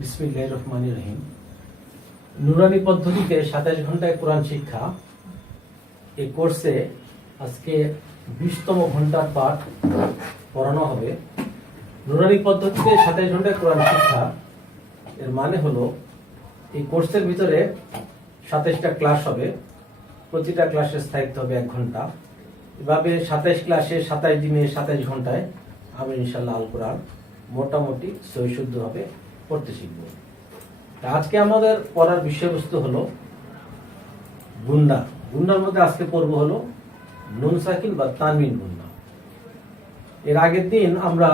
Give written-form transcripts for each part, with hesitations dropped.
বিসমিল্লাহির রহমানির রহিম। নুরানি পদ্ধতিতে 27 ঘন্টায় কোরআন শিক্ষা এই কোর্সে আজকে 20তম ঘন্টার পাঠ পড়ানো হবে। নুরানি পদ্ধতিতে 27 ঘন্টায় কোরআন শিক্ষা এর মানে হলো এই কোর্সের ভিতরে 27টা ক্লাস হবে, প্রতিটা ক্লাসের স্থায়িত্ব হবে 1 ঘন্টা। এভাবে 27 ক্লাসে 27 দিনে 27 ঘন্টায় আমি ইনশাআল্লাহ আল কোরআন মোটামুটি সহি শুদ্ধভাবে পড়তে শিখব। আজকে আমাদের পড়ার বিষয়বস্তু হলো গুন্না। গুন্নার মধ্যে আজকে পড়ব হলো নুন সাকিন বা তানবিন গুন্না। এর আগের দিন আমরা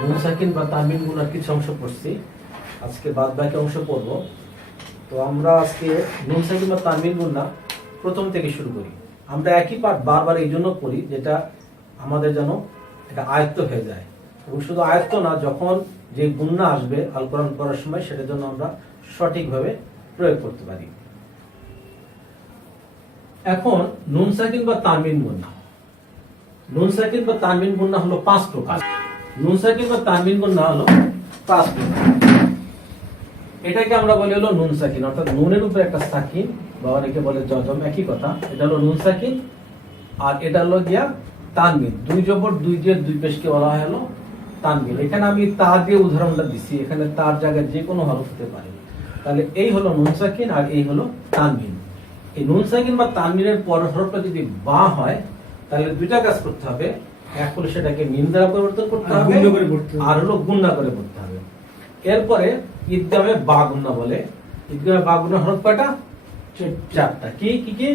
নুন সাকিন বা তানবিন গুন্নার কিছু অংশ পড়ছি, আজকে বাদ বাকি অংশ পড়ব। তো আমরা আজকে নুন সাকিন বা তানবিন গুন্না প্রথম থেকে শুরু করি। আমরা একই পাঠ বারবার এই জন্য পড়ি যেটা আমাদের যেন এটা আয়ত্ত হয়ে যায়, এবং শুধু আয়ত্ত না, যখন যে গুন্না আসবে আল কোরআন পড়ার সময় সেটার জন্য আমরা সঠিকভাবে প্রয়োগ করতে পারি। এখন নুন সাকিন বা তানবিন গুন্না। নুন সাকিন বা তানবিন গুন্না হলো 5 প্রকার। নুন সাকিন বা তানবিন গুন্না হলো 5 প্রকার। এটাকে আমরা বলি হলো নুন সাকিন, অর্থাৎ নুনের উপরে একটা সাকিন বা অনেকে বলে জজম, একই কথা। এটা হলো নুন সাকিন, আর এটা হলো গিয়া তানবিন। 2 জবর 2 জের 2 পেশকে বলা হয় হলো তানবিন। এখানে আমি তা দিয়ে উদাহরণটা দিচ্ছি, এখানে তার জায়গায় যে কোনো হরফ হতে পারে। তাহলে এই হলো নুন সাকিন আর এই হলো তানবিন। এই নুন সাকিন বা তানবিনের পরের হরফটা যদি বা হয় তাহলে দুইটা কাজ করতে হবে। এক হলো সেটাকে মিম দ্বারা পরিবর্তন করতে হবে, আর হলো গুন্না করে পড়তে হবে। এরপরে ইদগামে বা গুন্না বলে। ইদগামে বা গুন্নার হরফ কয়টা? 4টা। কি কি কি?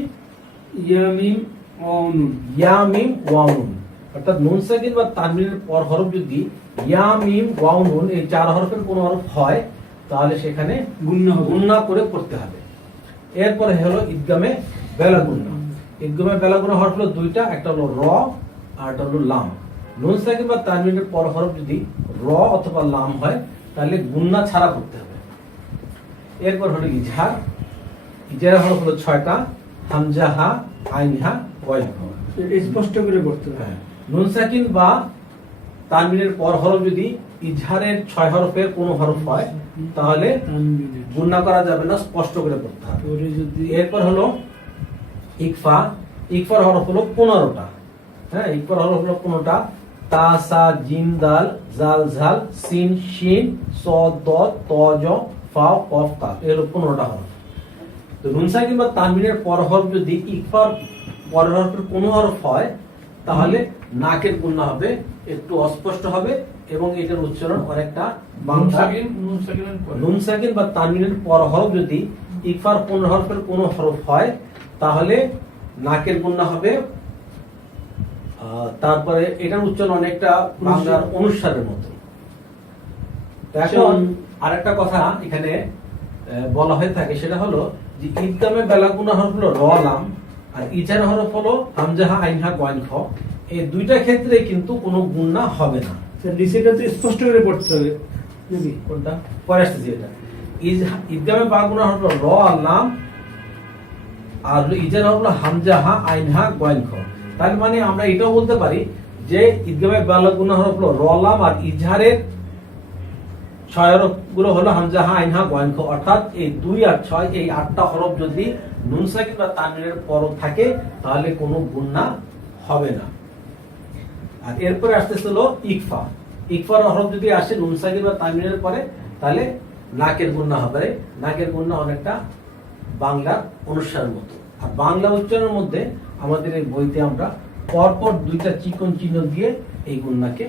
ইয়া মিম ওয়া নুন। ইয়া মিম ওয়া নুন। অর্থাৎ নুন সাকিন বা তানবিনের পর হরফ যদি ইয়া মিম ওয়া নুন এই 4 হরফের কোন হরফ হয় তাহলে সেখানে গুন্না করে পড়তে হবে। এরপরে হলো ইদগামে বেলা গুন্না। ইদগামে বেলা গুন্না হরফ হলো 2টা, একটা হলো র আর একটা হলো লাম। নুন সাকিন বা তানবিনের পর হরফ যদি র অথবা লাম হয় তাহলে গুন্না ছাড়া পড়তে হবে। এরপর হলো ইজহার। ইজহারের হরফ হলো 6টা, হামজা, হা, আইন, হা, ওয়াইন, হা। স্পষ্ট করে পড়তে হবে। নুন সাকিন বা তানবিনের পর হরফ যদি ইজহারের 6 হরফের কোন হরফ হয় তাহলে গুন্না করা যাবে না, স্পষ্ট করে পড়তে হবে। এরপর হলো ইকফা। ইকফার হরফ হলো 15টা। হ্যাঁ, ইকফার হরফ হলো 15টা। তা, সা, জিম, দাল, জাল, ঝাল, সিন, শিন, স, দ, ত, জ, ফা, কফ, কাফ। এর হলো 15টা হরফ। তো নুন সাকিন বা তানবিনের পর হরফ যদি ইকফার পরের হরফের কোন হরফ হয় তাহলে নাকের গুন্না হবে, একটু অস্পষ্ট হবে, এবং এটার উচ্চারণ অনেকটা নুন সাকিন বা তানবিনের পর হরফ যদি ইকফার 15 হরফের কোন হরফ হয় তাহলে নাকের গুন্না হবে। তারপরে এটার উচ্চারণ অনেকটা বাংলার অনুসারের মতো। এখন আরেকটা কথা এখানে বলা হয়ে থাকে, সেটা হলো যে ইদগামে বেলা গুন্না হরফ হলো র, লাম, আর ইজার হরফ হলো হামজা, হা, আইন, হা, ওয়াইন, খ। এই দুইটা ক্ষেত্রে কিন্তু কোনো গুন্না হবে না। সেটা তো স্পষ্ট করে পড়তে হবে। যদি কোনটা পরে আসতেছি, এটা ইদগামে বা গুন্না হরফ হলো র আর লাম, আর ইজার হরফ হলো হামজা, হা, আইন, হা, ওয়াইন, খ। তার মানে আমরা এটাও বলতে পারি যে ইদগামে বালা গুন্না হরফ হলো র, লাম, আর ইজহারের 6 হরফ গুলো হলো হামজা, হা, আইন, হা, ওয়াইন, খ। অর্থাৎ এই 2 আর 6 এই 8টা হরফ যদি নুন সাকিন বা তানবিনের পর থাকে তাহলে কোনো গুন্না হবে না। আর এরপরে আসতেছিল ইকফা। ইকফার হরফ যদি আসে নুন সাকিন বা তানবিনের পরে তাহলে নাকের গুন্না হবে। নাকের গুন্না অনেকটা বাংলার অনুসারের মতো। আর বাংলা উচ্চারণের মধ্যে আমাদের এই বইতে আমরা পরপর 2টা চিকন চিহ্ন দিয়ে এই গুন্নাকে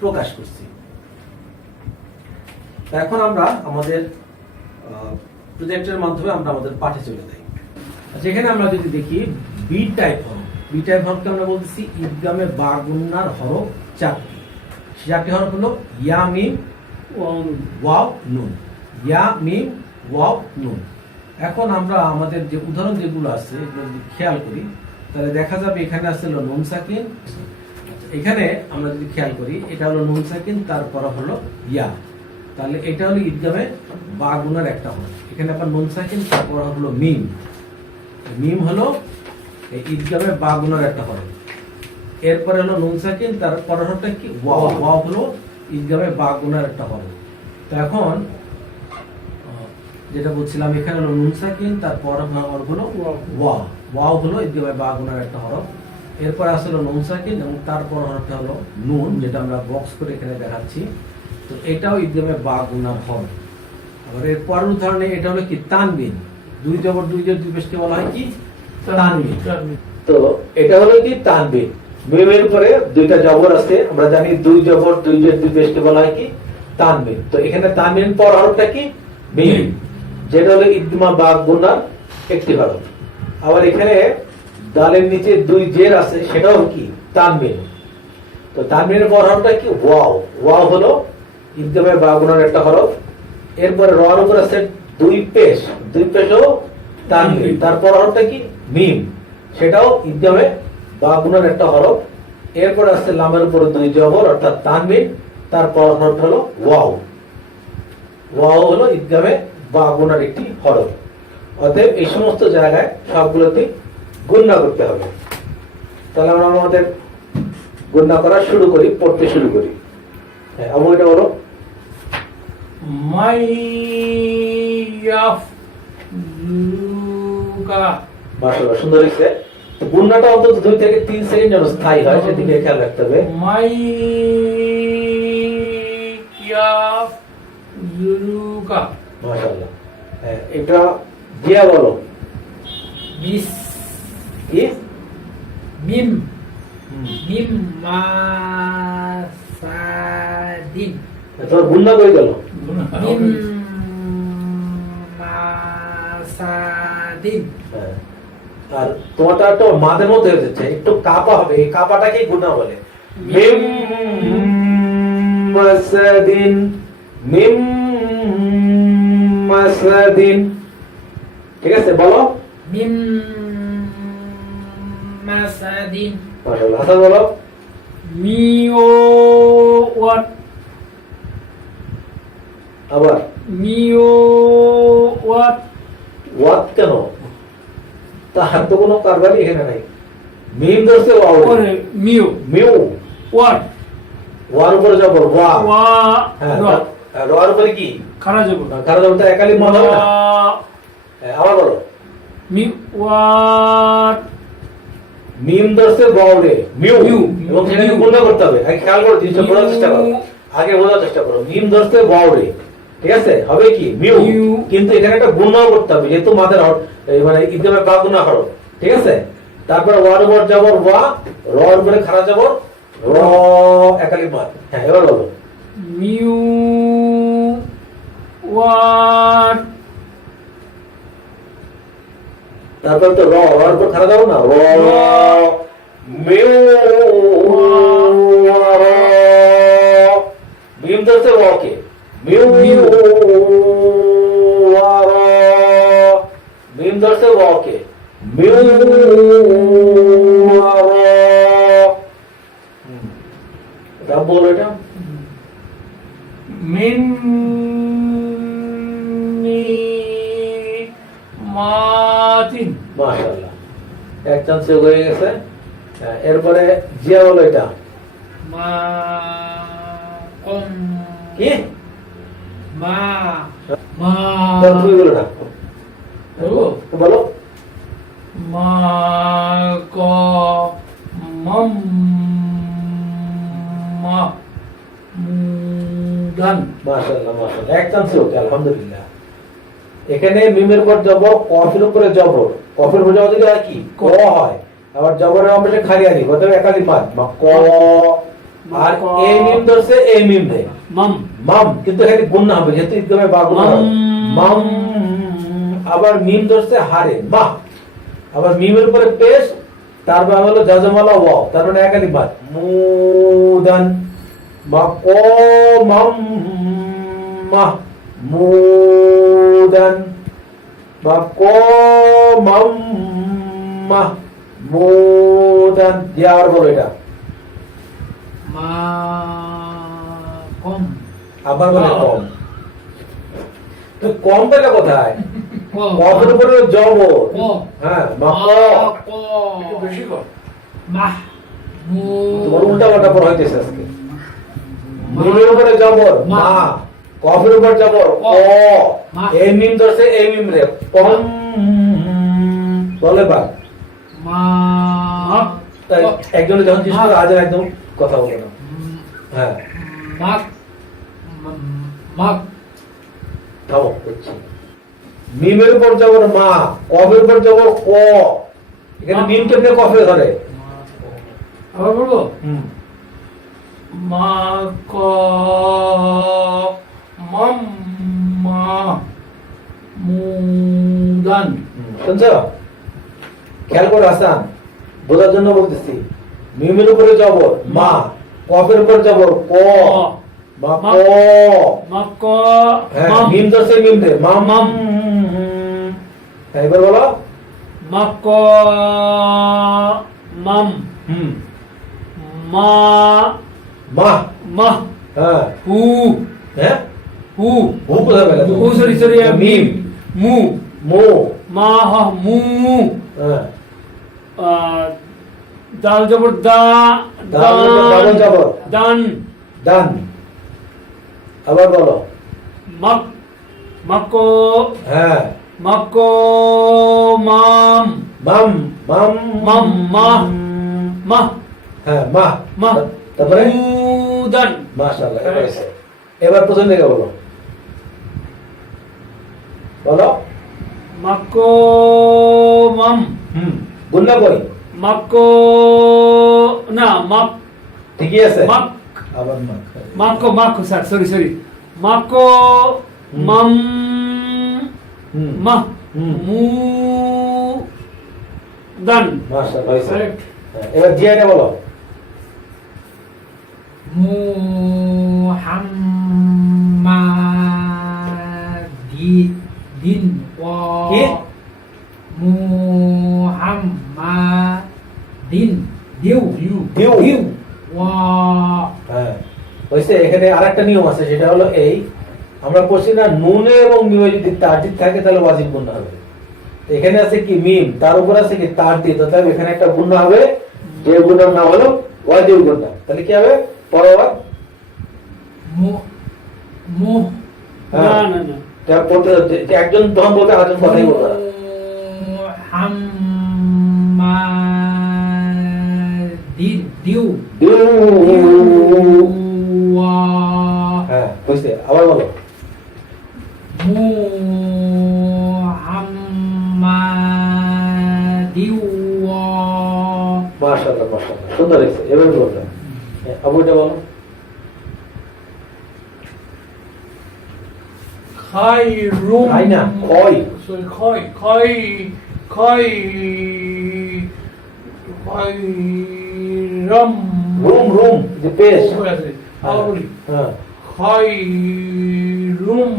প্রকাশ করছি। এখন আমরা আমাদের প্রজেক্টের মাধ্যমে আমরা আমাদের পাঠে চলে যাই। যেখানে আমরা যদি দেখি বি টাইপ হরফ, বি টাইপ হরফকে আমরা বলতেছি ইদগামে বা গুন্নার হরফ 4টি। 4টি হরফ হলো ইয়া মিম ওয়াও নুন। ইয়া মিম ওয়াও নুন। এখন আমরা আমাদের যে উদাহরণ যেগুলো আছে এগুলো যদি খেয়াল করি তাহলে দেখা যাবে এখানে আছে হলো নুন সাকিন। এখানে আমরা যদি খেয়াল করি এটা হলো নুন সাকিন, তারপর হলো ইয়া। তাহলে এটা হলো ইদগামে বা গুন্নার একটা হরফ। এখানে আবার নুন সাকিন, তারপর হলো মিম। মিম হলো এই ইদগামে বা গুন্নার একটা হরফ। এরপরে হলো নুন সাকিন, তারপর হরফটা কি ওয়াও। ওয়াও হলো ইদগামে বা গুন্নার একটা হরফ। তো এখন যেটা বলছিলাম, এখানে হলো নুন সাকিন, তারপর হলো ওয়া। ওয়াও হলো ইদ্দিমে বা গুনার একটা হরফ। এরপর আসলে নুন সাকিন এবং তারপর হরফটা হলো নুন, যেটা আমরা বক্স করে এখানে দেখাচ্ছি। তো এটাও ইদ্দিমে বা গুনার হরফ। আবার এর পরের উদাহরণে এটা হলো কি তানবিন। দুই জবর দুই জের দুই পেশকে বলা হয় কি তানবিন। তো এটা হলো কি তানবিন। মিমের উপরে দুইটা জবর আছে, আমরা জানি দুই জবর দুই জের দুই পেশকে বলা হয় কি তানবিন। তো এখানে তানবিন পর হরফটা কি মিম, যেটা হলো ইদ্দিমা বা গুনার একটি হরফ। আবার এখানে দালের নিচে দুই জের আছে, সেটাও কি তানবিন। তো তানবিনের পর হরফটা কি ওয়াও। ওয়াও হলো ইদ্দিমা বা গুনার একটা হরফ। এরপরে রর উপর আছে দুই পেশ, দুই পেশও তানবিন। তারপর হরফটা কি মিম, সেটাও ইদ্দিমে বা গুনার একটা হরফ। এরপর আছে লামের উপরে দুই জবর অর্থাৎ তানবিন, তারপর হরফ হলো ওয়াও। ওয়াও হলো ইদ্দিমে বা গুনার একটি হরফ। অতএব এই সমস্ত জায়গায় সবগুলোতে গুণনা করতে হবে। তাহলে আমরা আমাদের গুণনা করা শুরু করি, পড়তে শুরু করি। হ্যাঁ, এবং এটা হলো মাশাআল্লাহ, সুন্দর হয়েছে। তো গুণনাটা অন্তত 2 থেকে 3 সেকেন্ড যেন স্থায়ী হয়, সেদিকে খেয়াল রাখতে হবে। মাশাআল্লাহ। হ্যাঁ, এটা দিয়া বলো বিস কি মিম মিম মাসাদিন তোর গুণনা কই গেল? মিম মাসাদিন। হ্যাঁ, আর তোমারটা তো মাদের মধ্যে হয়ে যাচ্ছে, একটু কাপা হবে। এই কাপাটাকে গুণা বলে। মিম মাসাদিন, মিম মাসাদিন। ঠিক আছে, বলো মিম মাসাদিন। মাশাআল্লাহ। হাসান বলো মিও ওয়াট আবার মিও ওয়াট ওয়াত কেন? তার তো কোনো কারবারই এখানে নাই। মিম ধরছে ওয়াও, ওরে মিও মিউ। ওয়াট ওয়ার উপরে জবর ওয়া। ওয়া হ্যাঁ, রর উপরে কি খারা যাব কারণ জবরটা একালিফ মনে হবে না। হ্যাঁ, আবার বলো মি ওয়াট মিম ধরছে ওয়াওরে মিউ। মিউ। এবং সেটাকে গুণনা করতে হবে। আগে খেয়াল করো, জিনিসটা বোঝার চেষ্টা করো। আগে বোঝার চেষ্টা করো। মিম ধরছে ওয়াওরে, ঠিক আছে, হবে কি মিউ। মিউ। কিন্তু এখানে একটা গুণনাও করতে হবে, যেহেতু মাদের হরফ, মানে ইদ্দিমে বা গুণা হরফ। ঠিক আছে, তারপরে ওয়ার উপর জবর ওয়া, রর উপরে খাড়া জবর র, একালিফ মাদ। হ্যাঁ, এবার বলো মিউ ওয়াট তারপর তো রর উপর খাড়া জবর না, র মিউ। মিম ধরছে ওয়াকে মিউ। মিউ। মিম ধরছে ওয়াকে মিউ। এটা বলো, এটা মিন মি মাতিন মাশাআল্লাহ, এক চান্সে হয়ে গেছে। হ্যাঁ, এরপরে জিয়া বলো এটা মা কম কি? মা মা তুমি বলো না, বলবো? বলো মা ক মম মা মুদান মাশাআল্লাহ মাশাআল্লাহ, এক চান্সে ওকে, আলহামদুলিল্লাহ। এখানে মিমের উপর জবর, কফের উপরে জবর, কফের উপরে জবর দিলে হয় কি ক হয়। আবার জবরের অংশে খারিয়ানি, অতএব একালি মাদ মা ক। আর এই মিম ধরছে এই মিম রে মাম মাম, কিন্তু এখানে গুণনা হবে যেহেতু ইদগামে বা গুণনা হবে। মাম। আবার মিম ধরছে হারে মা, আবার মিমের উপরে পেশ, তারপর হলো জাজমালা ওয়াও, তারপরে একালি মাদ মুদান মা ক মাম মা মুদান মা ক মাম মা মুদান। দিয়া আর বলো এটা মা কম আবার বলে কম। তো কম পেলে কোথায়? কফের উপরে জবর। ক হ্যাঁ, মা ক। ক বেশি কর মা মু তোমার উল্টা পাল্টা পড়া হইতেছে আজকে। মিমের উপরে জবর মা, ক কফের উপর জবর ক, মা। এই মিম ধরছে এই মিম রে পম, বলে বা মা তাই একজনে যখন জিজ্ঞেস করে আজ আর একদম কথা বলে না। হ্যাঁ মাক মাক থামো করছি। মিমের উপর জবর মা, কফের উপর জবর ক, এখানে মা। মিম কেমনে কফে ধরে? আবার বলবো হুম মা ক মাম মা মুদান শুনছো? খেয়াল করে হাসান, বোঝার জন্য বলতেছি। মিমের উপরে জবর মা, কফের উপর জবর ক, মা ক, মাক হ্যাঁ মাম মিম ধরছে মিম রে মাম মাম, হ্যাঁ এবার বলো। মাক মাম হুম মা মা, মা হ্যাঁ হু হ্যাঁ হু ভূ কোথায় পেলে? ও সরি সরি মিম মু মো, মা হ মু হ্যাঁ দাল জবর দা দাল উপর ডাবল জবর দান ডান, আবার বলো। মাক মাকো হ্যাঁ মাকো মাম মাম মাম মাম, মা। মা হ্যাঁ মা মা তারপরে মুদান মাশাআল্লাহ, এবার এসে। এবার প্রথম থেকে বলো, বলো। মাকো মাম হুম গুন্না কই মাকো না মাক ঠিকই আছে। মাক আবার মা, মাকো মাকো স্যার সরি সরি মাকো মাম হুম মা হুম মু দান মাশাআল্লাহ হয়েছে। Correct. হ্যাঁ, এবার জিয়াটা বলো। মুহাম্মাদিন কি? মুহাম্মাদিন দিউ দিউ। দিউ ওয়া হ্যাঁ হয়েছে। এখানে আরেকটা নিয়ম আছে, সেটা হলো এই, আমরা পড়ছি না নুনে এবং মিমে যদি তারদিদ থাকে তাহলে ওয়াজিব গুণনা হবে। এখানে আছে কি মিম, তার উপর আছে কি তারদিদ, অর্থাৎ এখানে একটা গুণনা হবে, যে গুণার নাম হলো ওয়াজিব গুণনা। তাহলে কি হবে? পরবার মু মু না না না যা বলতে হচ্ছে যে একজন তখন বলতে আরেকজন কথাই বলবে না। মুহাম্মাদিন দিউ দিউ। ওয়া হ্যাঁ হয়েছে, আবার বলো। মুহাম্মাদিউ ওয়া মাশাআল্লাহ মাশাআল্লাহ, সুন্দর হয়েছে। এবার বলবে আবুটা বলো। খায়রুম খাই না, খয়। সরি খায়রাম রুম রুম যে পেশ। হয়ে আছে আবার বলি হ্যাঁ খায়রুম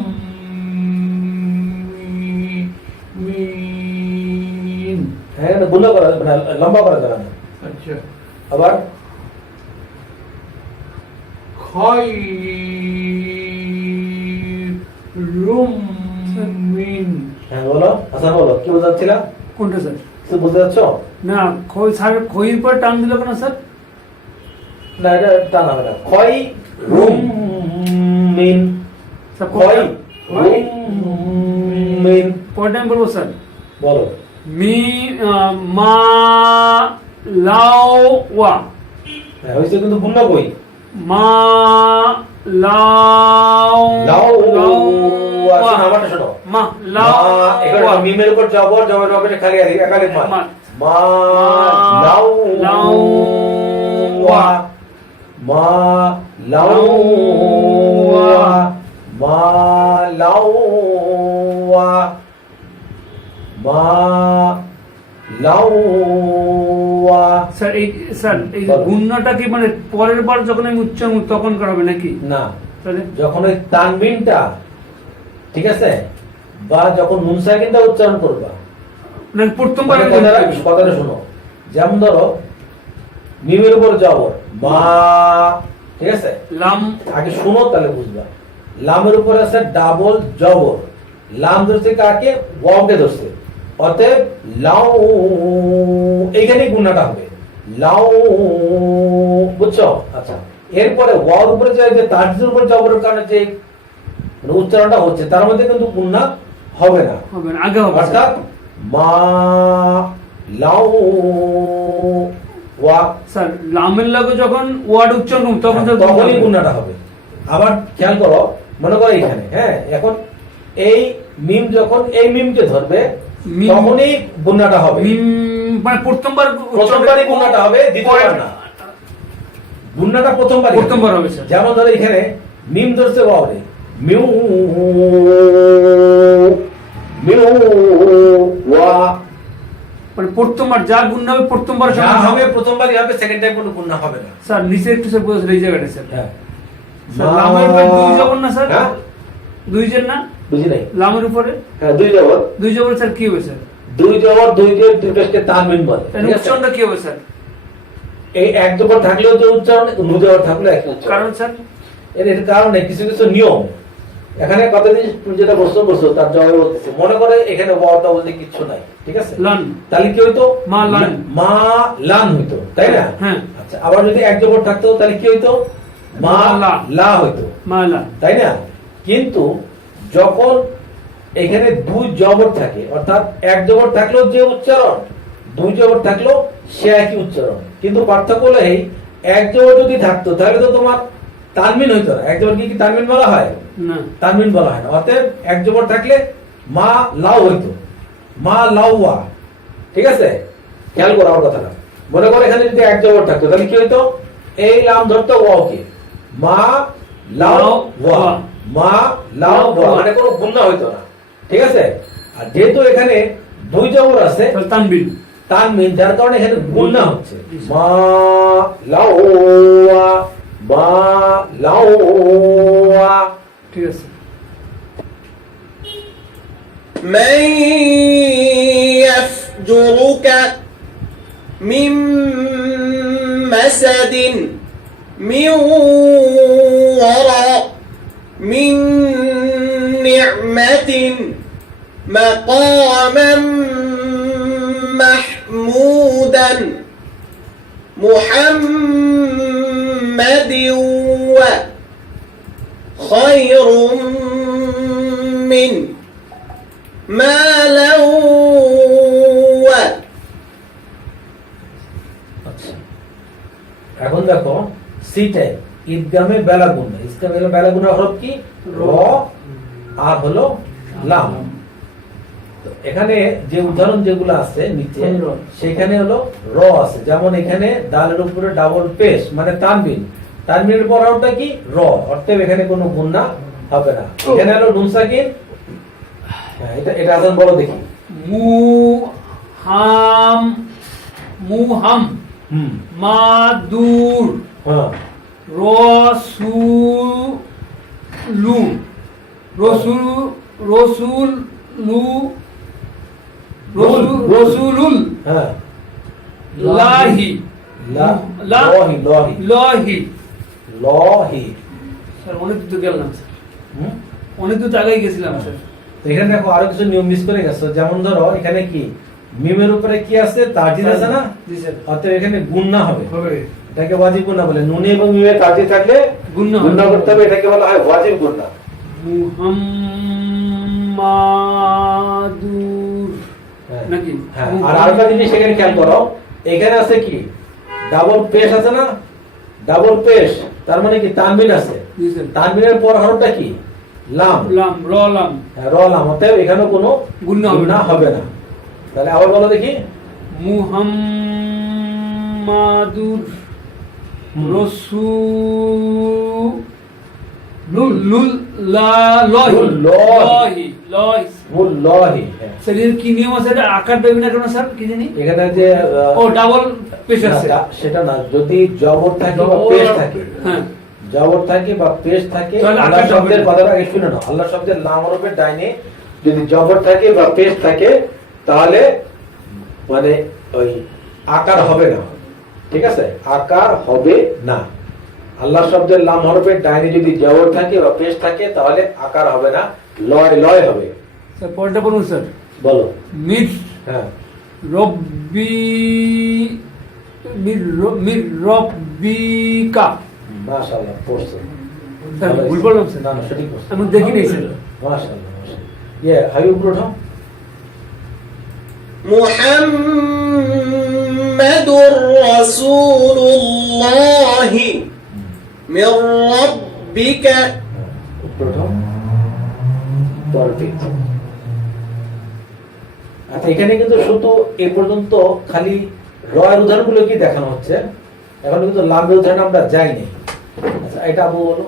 মিন হ্যাঁ গুণা করা মানে লম্বা করা যাবে না। আচ্ছা আবার খায়রুম মিন হ্যাঁ বলো হাসান, বলো কি বোঝাচ্ছিল? কোনটা স্যার কিছু বুঝতে পারছো? না খই স্যার খইর পর টান দিল কেন স্যার না এটা টানা হবে না। খয় রুম মিন, স্যার খয় রুম মিন, পরের টাইম বলবো স্যার বলো। মি মা লাও ওয়া হ্যাঁ হয়েছে, কিন্তু গুণা কই? মা লাও লাও ওয়া আসুন আমারটা শোনো। মা মা, লাও এখানে ওয়া মিমের উপর জবর, জবরের উপরে খালি আলিফ, একালিফ মা। মা। মা লাউ লাউ ওয়া, মা লাউ ওয়া, মা লাউ ওয়া, মা লাউ ওয়া। স্যার এই বলো। গুণনাটা কি মানে পরের বার যখন আমি উচ্চারণ তখন করা হবে নাকি না, তাহলে যখন ওই তানবিনটা ঠিক আছে, বা যখন নুন সাকিনটা উচ্চারণ করবা, না প্রথমবার মানে কথাটা শোনো। যেমন ধরো মিমের উপর জবর মা, ঠিক আছে, লাম আগে শোনো তাহলে বুঝবা। লামের উপর আছে ডাবল জবর, লাম ধরছে কাকে? ওয়াওকে ধরছে, অতএব লাউ, এইখানে গুণাটা হবে লাউ, বুঝছো? আচ্ছা, এরপরে ওয়ার উপরে যে তারজির উপর জবরের কারণে যে মানে উচ্চারণটা হচ্ছে, তার মধ্যে কিন্তু গুণনা হবে না, হবে না, আগে হবে স্যার। অর্থাৎ মা লাউ ওয়া, স্যার লামের লাগে যখন ওয়ার্ড উচ্চারণ করব তখন স্যার গুণ তখনই হবে। গুণনাটা হবে। আবার খেয়াল করো, মনে করো এখানে, হ্যাঁ, এখন এই মিম যখন এই মিমকে ধরবে মিম- তখনই গুণনাটা হবে, মিম মানে প্রথমবার প্রথমবারই গুণনাটা হবে, দ্বিতীয়বার না। গুণনাটা প্রথমবার হবে স্যার। যেমন ধরো এখানে মিম ধরছে ওয়াওরে, মিউ মিউ ওয়া, মানে প্রথমবার যা গুণ হবে প্রথমবার যা হবে প্রথমবারই হবে, সেকেন্ড টাইম কোনো গুণনা হবে না। স্যার নিচে একটু স্যার বুঝে এই জায়গাটা স্যার। হ্যাঁ, স্যার লামের উপরে দুই জবর না স্যার? হ্যাঁ? দুই জের না বুঝি নাই। লামের উপরে হ্যাঁ, দুই জবর, দুই জবর স্যার কি হবে স্যার? দুই জবর, দুই দিয়ে দুই পেশকে তানবিন বলে। তাহলে ঠিক আছে? উচ্চারণটা কি হবে স্যার? এই এক জবর থাকলেও তো উচ্চারণ, নু জবর থাকলেও একই উচ্চারণ। কারণ স্যার এর কারণে কিছু কিছু নিয়ম, এখানে কতদিন তুমি যেটা প্রশ্ন করছো তার জবাব বলতেছি। মনে করে এখানে ওয়াওটা বলতে কিছু নাই, ঠিক আছে, লান তাহলে কি হইতো? মা লান। মা লান হইতো, তাই না? হ্যাঁ। আচ্ছা, আবার যদি এক জবর থাকতো তাহলে কি হইতো? মা লা। লা হইতো, মালা। তাই না? কিন্তু যখন এখানে দুই জবর থাকে, অর্থাৎ এক জবর থাকলেও যে উচ্চারণ, দুই জবর থাকলেও সে একই উচ্চারণ, কিন্তু পার্থক্য হলো এই, এক জবর যদি থাকতো তাহলে তো তোমার তানবিন হইতো না। এক জবর কি তানবিন বলা হয়? না তানবিন বলা হয় না। অতএব এক জবর থাকলে মা লাউ হইতো, মা লাউয়া, ঠিক আছে? খেয়াল করো আমার কথাটা। মনে করো এখানে যদি এক জবর থাকতো তাহলে কি হইতো? এই লাম ধরতো ওয়াওকে, মা লাউ ওয়া, মা লাউ ওয়া, মানে কোনো গুণনা হইতো না, ঠিক আছে? আর যেহেতু এখানে দুই জবর আছে, তাহলে তানবিন। তানবিন, যার কারণে এখানে গুণনা হচ্ছে, মা লাউ ওয়া, মা লাউ ওয়া। ঠিক আছে। من يفجرك من مسد من وراء من نعمة مقاما محمودا محمد وخير من ما له আচ্ছা, এখন দেখো সি টাইপ ঈদগামে বেলা গুণনা। ঈদগামে বেলা গুণনা হরফ কি? র আর হলো লাম। তো এখানে যে উদাহরণ যেগুলো আছে নিচে, সেখানে হলো র আছে। যেমন এখানে দালের উপরে ডাবল পেশ মানে তানবিন, তানবিনের পর হরফটা কি? র, অর্থাৎ এখানে কোনো গুণনা হবে না। এখানে হলো নুন সাকিন। হ্যাঁ, এটা আসান বলো দেখি। মুহাম মুহাম হুম, মাদুর হ্যাঁ, রসুলু রসুলু রসুলুল হ্যাঁ, লাহি লহি লহি লাহি। লহি। স্যার অনেক দূর গেলাম স্যার, হুম? অনেক দূর জায়গায় গেছিলাম স্যার। তো এখানে দেখো আরো কিছু নিয়ম মিস করে গেছো। যেমন ধরো এখানে কি মিমের উপরে কি আছে? তাজিদ আছে না? জি স্যার। অতএব এখানে গুণনা হবে, হবে এটাকে ওয়াজিব গুণনা বলে। নুনে এবং মিমে তাজিদ থাকলে গুণনা গুণনা করতে হবে, এটাকে বলা হয় ওয়াজিব গুণনা। মুহাম্মাদুর হ্যাঁ। নাকি? হ্যাঁ, আর আরেকটা জিনিস এখানে খেয়াল করো, এখানে আছে কি ডাবল পেশ আছে না? ডাবল পেশ তার মানে কি তানবিন আছে। জি স্যার। তানবিনের পর হরফটা কি? লাম। লাম র লাম হ্যাঁ, র লাম। অতএব এখানে কোনো গুণনা গুণনা হবে না। তাহলে আবার বলো দেখি। মুহাম্মাদুর হুম। রসুলুল লাহি লাহি। লাহি। মুল্লাহি। হ্যাঁ। স্যার এর কি নিয়ম আছে? এটা আকার দেবে না কেন স্যার? কি জানি এখানে যে ও ডাবল পেশ আছে। সেটা না, যদি জবর থাকে বা জবর- পেশ থাকে, হ্যাঁ জবর থাকে বা পেশ থাকে, তাহলে আল্লাহ আকারটা শব্দের হবে না। কথাটা আগে শুনে নাও। আল্লাহ শব্দের লাম হরফের ডাইনে যদি জবর থাকে বা পেশ থাকে তাহলে মানে ওই আকার হবে না, ঠিক আছে? আকার হবে না। আল্লাহ শব্দের লাম হরফের ডাইনে যদি জবর থাকে বা পেশ থাকে তাহলে আকার হবে না, লয় লয় হবে। স্যার পরেরটা বলুন স্যার। বলো। মির হ্যাঁ, রব্বি মির রব্বিকা। মাশাআল্লাহ পড়ছো। স্যার, ভুল বললাম স্যার। না না সঠিক বলছেন। আমি দেখি নাই স্যার। মাশাআল্লাহ মাশাআল্লাহ। ইয়ে হাবিব উপরে উঠাও। محمد رسول الله من ربك উপরে উঠাও। Perfect. আচ্ছা এখানে কিন্তু শুধু এই পর্যন্ত খালি রয়ের উদাহরণগুলো কি দেখানো হচ্ছে, এখন কিন্তু লাভের উদাহরণ আমরা যাইনি। আচ্ছা এটা আবু বলো।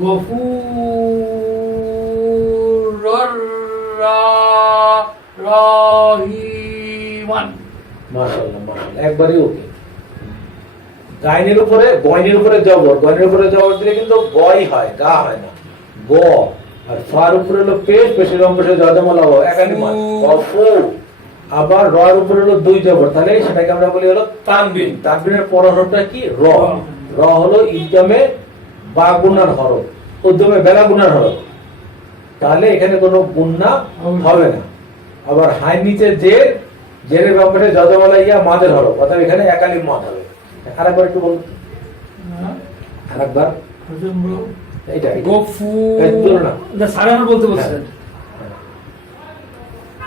গফুরর রহিমান। মাশাআল্লাহ মাশাআল্লাহ একবারই ওকে। গাইনের উপরে গয়নের উপরে জবর, গয়নের উপরে জবর দিলে কিন্তু গয় হয়, গা হয় না, গ। আর ফার উপরে হলো পেশ, পেশের অংশে জজমলা ও একানি মান গফু। আবার রর উপরে হলো দুই জবর, তাহলে সেটাকে আমরা বলি হলো তানবিন। তানবিনের পর হরফটা কি র। র হলো ইদগামে বা গুণার হরফ, উদ্যমে বেলা গুণার হরফ, তাহলে এখানে কোনো গুণা হবে না। আবার হাই নিচে যে জেরের ব্যাপারে জজমলা ইয়া মাদের হরফ, অর্থাৎ এখানে একালিম মাদ হবে। আরেকবার একটু বলুন, আরেকবার এইটা এইটা। গফু এই বলো না। না স্যার আমার বলতে বলছেন।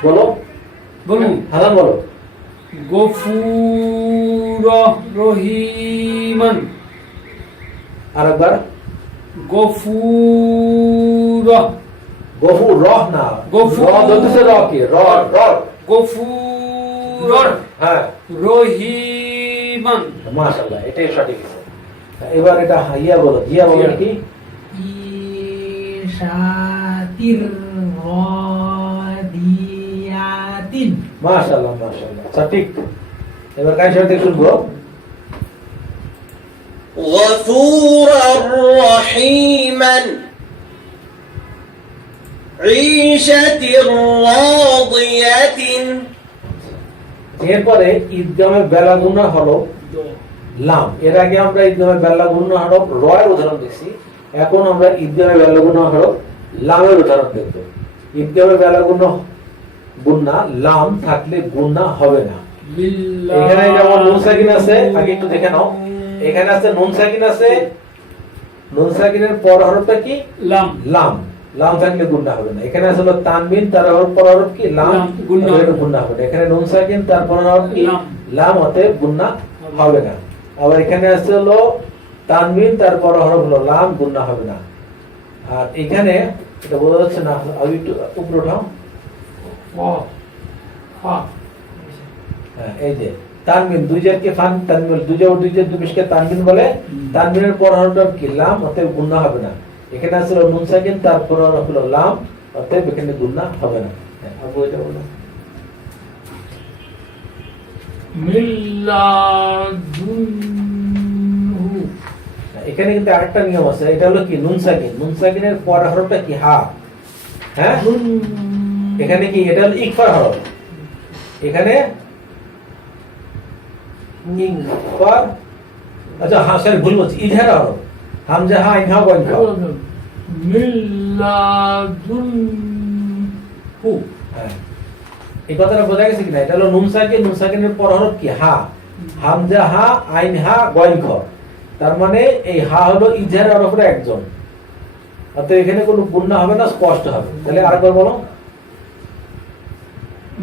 বলো বলুন। হাসান বলো। গফুর রহিমান। আরেকবার গফুর গফুর রহ না, গফুর। র ধরতেছে র কি র র। গফুর হ্যাঁ রহিমান। মাশাআল্লাহ এটাই সঠিক। এবার এটা ইয়া বলো, জিয়া বলো কি। ইশাতির রাদিয়াতিন। মাশাআল্লাহ মাশাআল্লাহ সঠিক। এবার কাই সাথে শুনবো। غفورا رحيما عيشة راضية এরপরে ঈদগামে বেলা গুণা হলো লাম। এর আগে আমরা ঈদগামে বেলা গুণা হলো রয়ের উদাহরণ দেখছি, এখন আমরা ঈদগামে বেলা গুণা হলো লামের উদাহরণ দেখব। ঈদগামে বেলা গুণা লাম থাকলে গুণা হবে না। এখানে যেমন নুন সাকিন আছে, আগে একটু দেখে নাও। এখানে আছে নুন সাকিন আছে, নুন সাকিনের পর হরফটা কি লাম। লাম। লাম থাকলে গুণা হবে না। এখানে আছে হলো তানবিন, তার পর হরফ কি লাম, গুণনা গুণা হবে না। এখানে নুন সাকিন, তার পর হরফ কি লাম। লাম, অতএব গুণা হবে না। আবার এখানে আছে হলো তানবিন, তার পর হরফ হলো লাম, গুণা হবে না। আর এখানে এটা বোঝা যাচ্ছে না, আমি একটু উপরে উঠাও। হ্যাঁ, এই যে তানবিন দুই জায়গাকে ফান তানবিন দুই জায়গা দুই জায়গা দুমিশকে তানবিন বলে। তানবিনের পর হরফটা কি লাম, অতএব গুণা হবে না। এখানে আছে হলো নুন সাকিন, তারপর হরফ হলো লাম, অতএব এখানে গুণা হবে না। হ্যাঁ, আবু এটা বলো। মিল্লাদুনহু। এখানে কিন্তু আরেকটা নিয়ম আছে, এটা হলো কি নুন সাকিন। নুন সাকিনের পর হরফটা কি হা। হ্যাঁ, এখানে কি এটা হলো ইকফার হরফ। এখানে ইকফার, আচ্ছা হ্যাঁ সরি ভুল বলছি, ইজহার হরফ। হামজা হা আইন হা গইন খা। মিল্লাদুনহু। হ্যাঁ, এই কথাটা বোঝা গেছে কিনা? এটা হলো নুন সাকিন, নুন সাকিনের পর হরফ কি হা। হামজা হা আইন হা গইন খ। তার মানে এই হা হলো ইজহার হরফের একজন, অতএব এখানে কোনো গুণা হবে না, স্পষ্ট হবে। তাহলে আরেকবার বলো।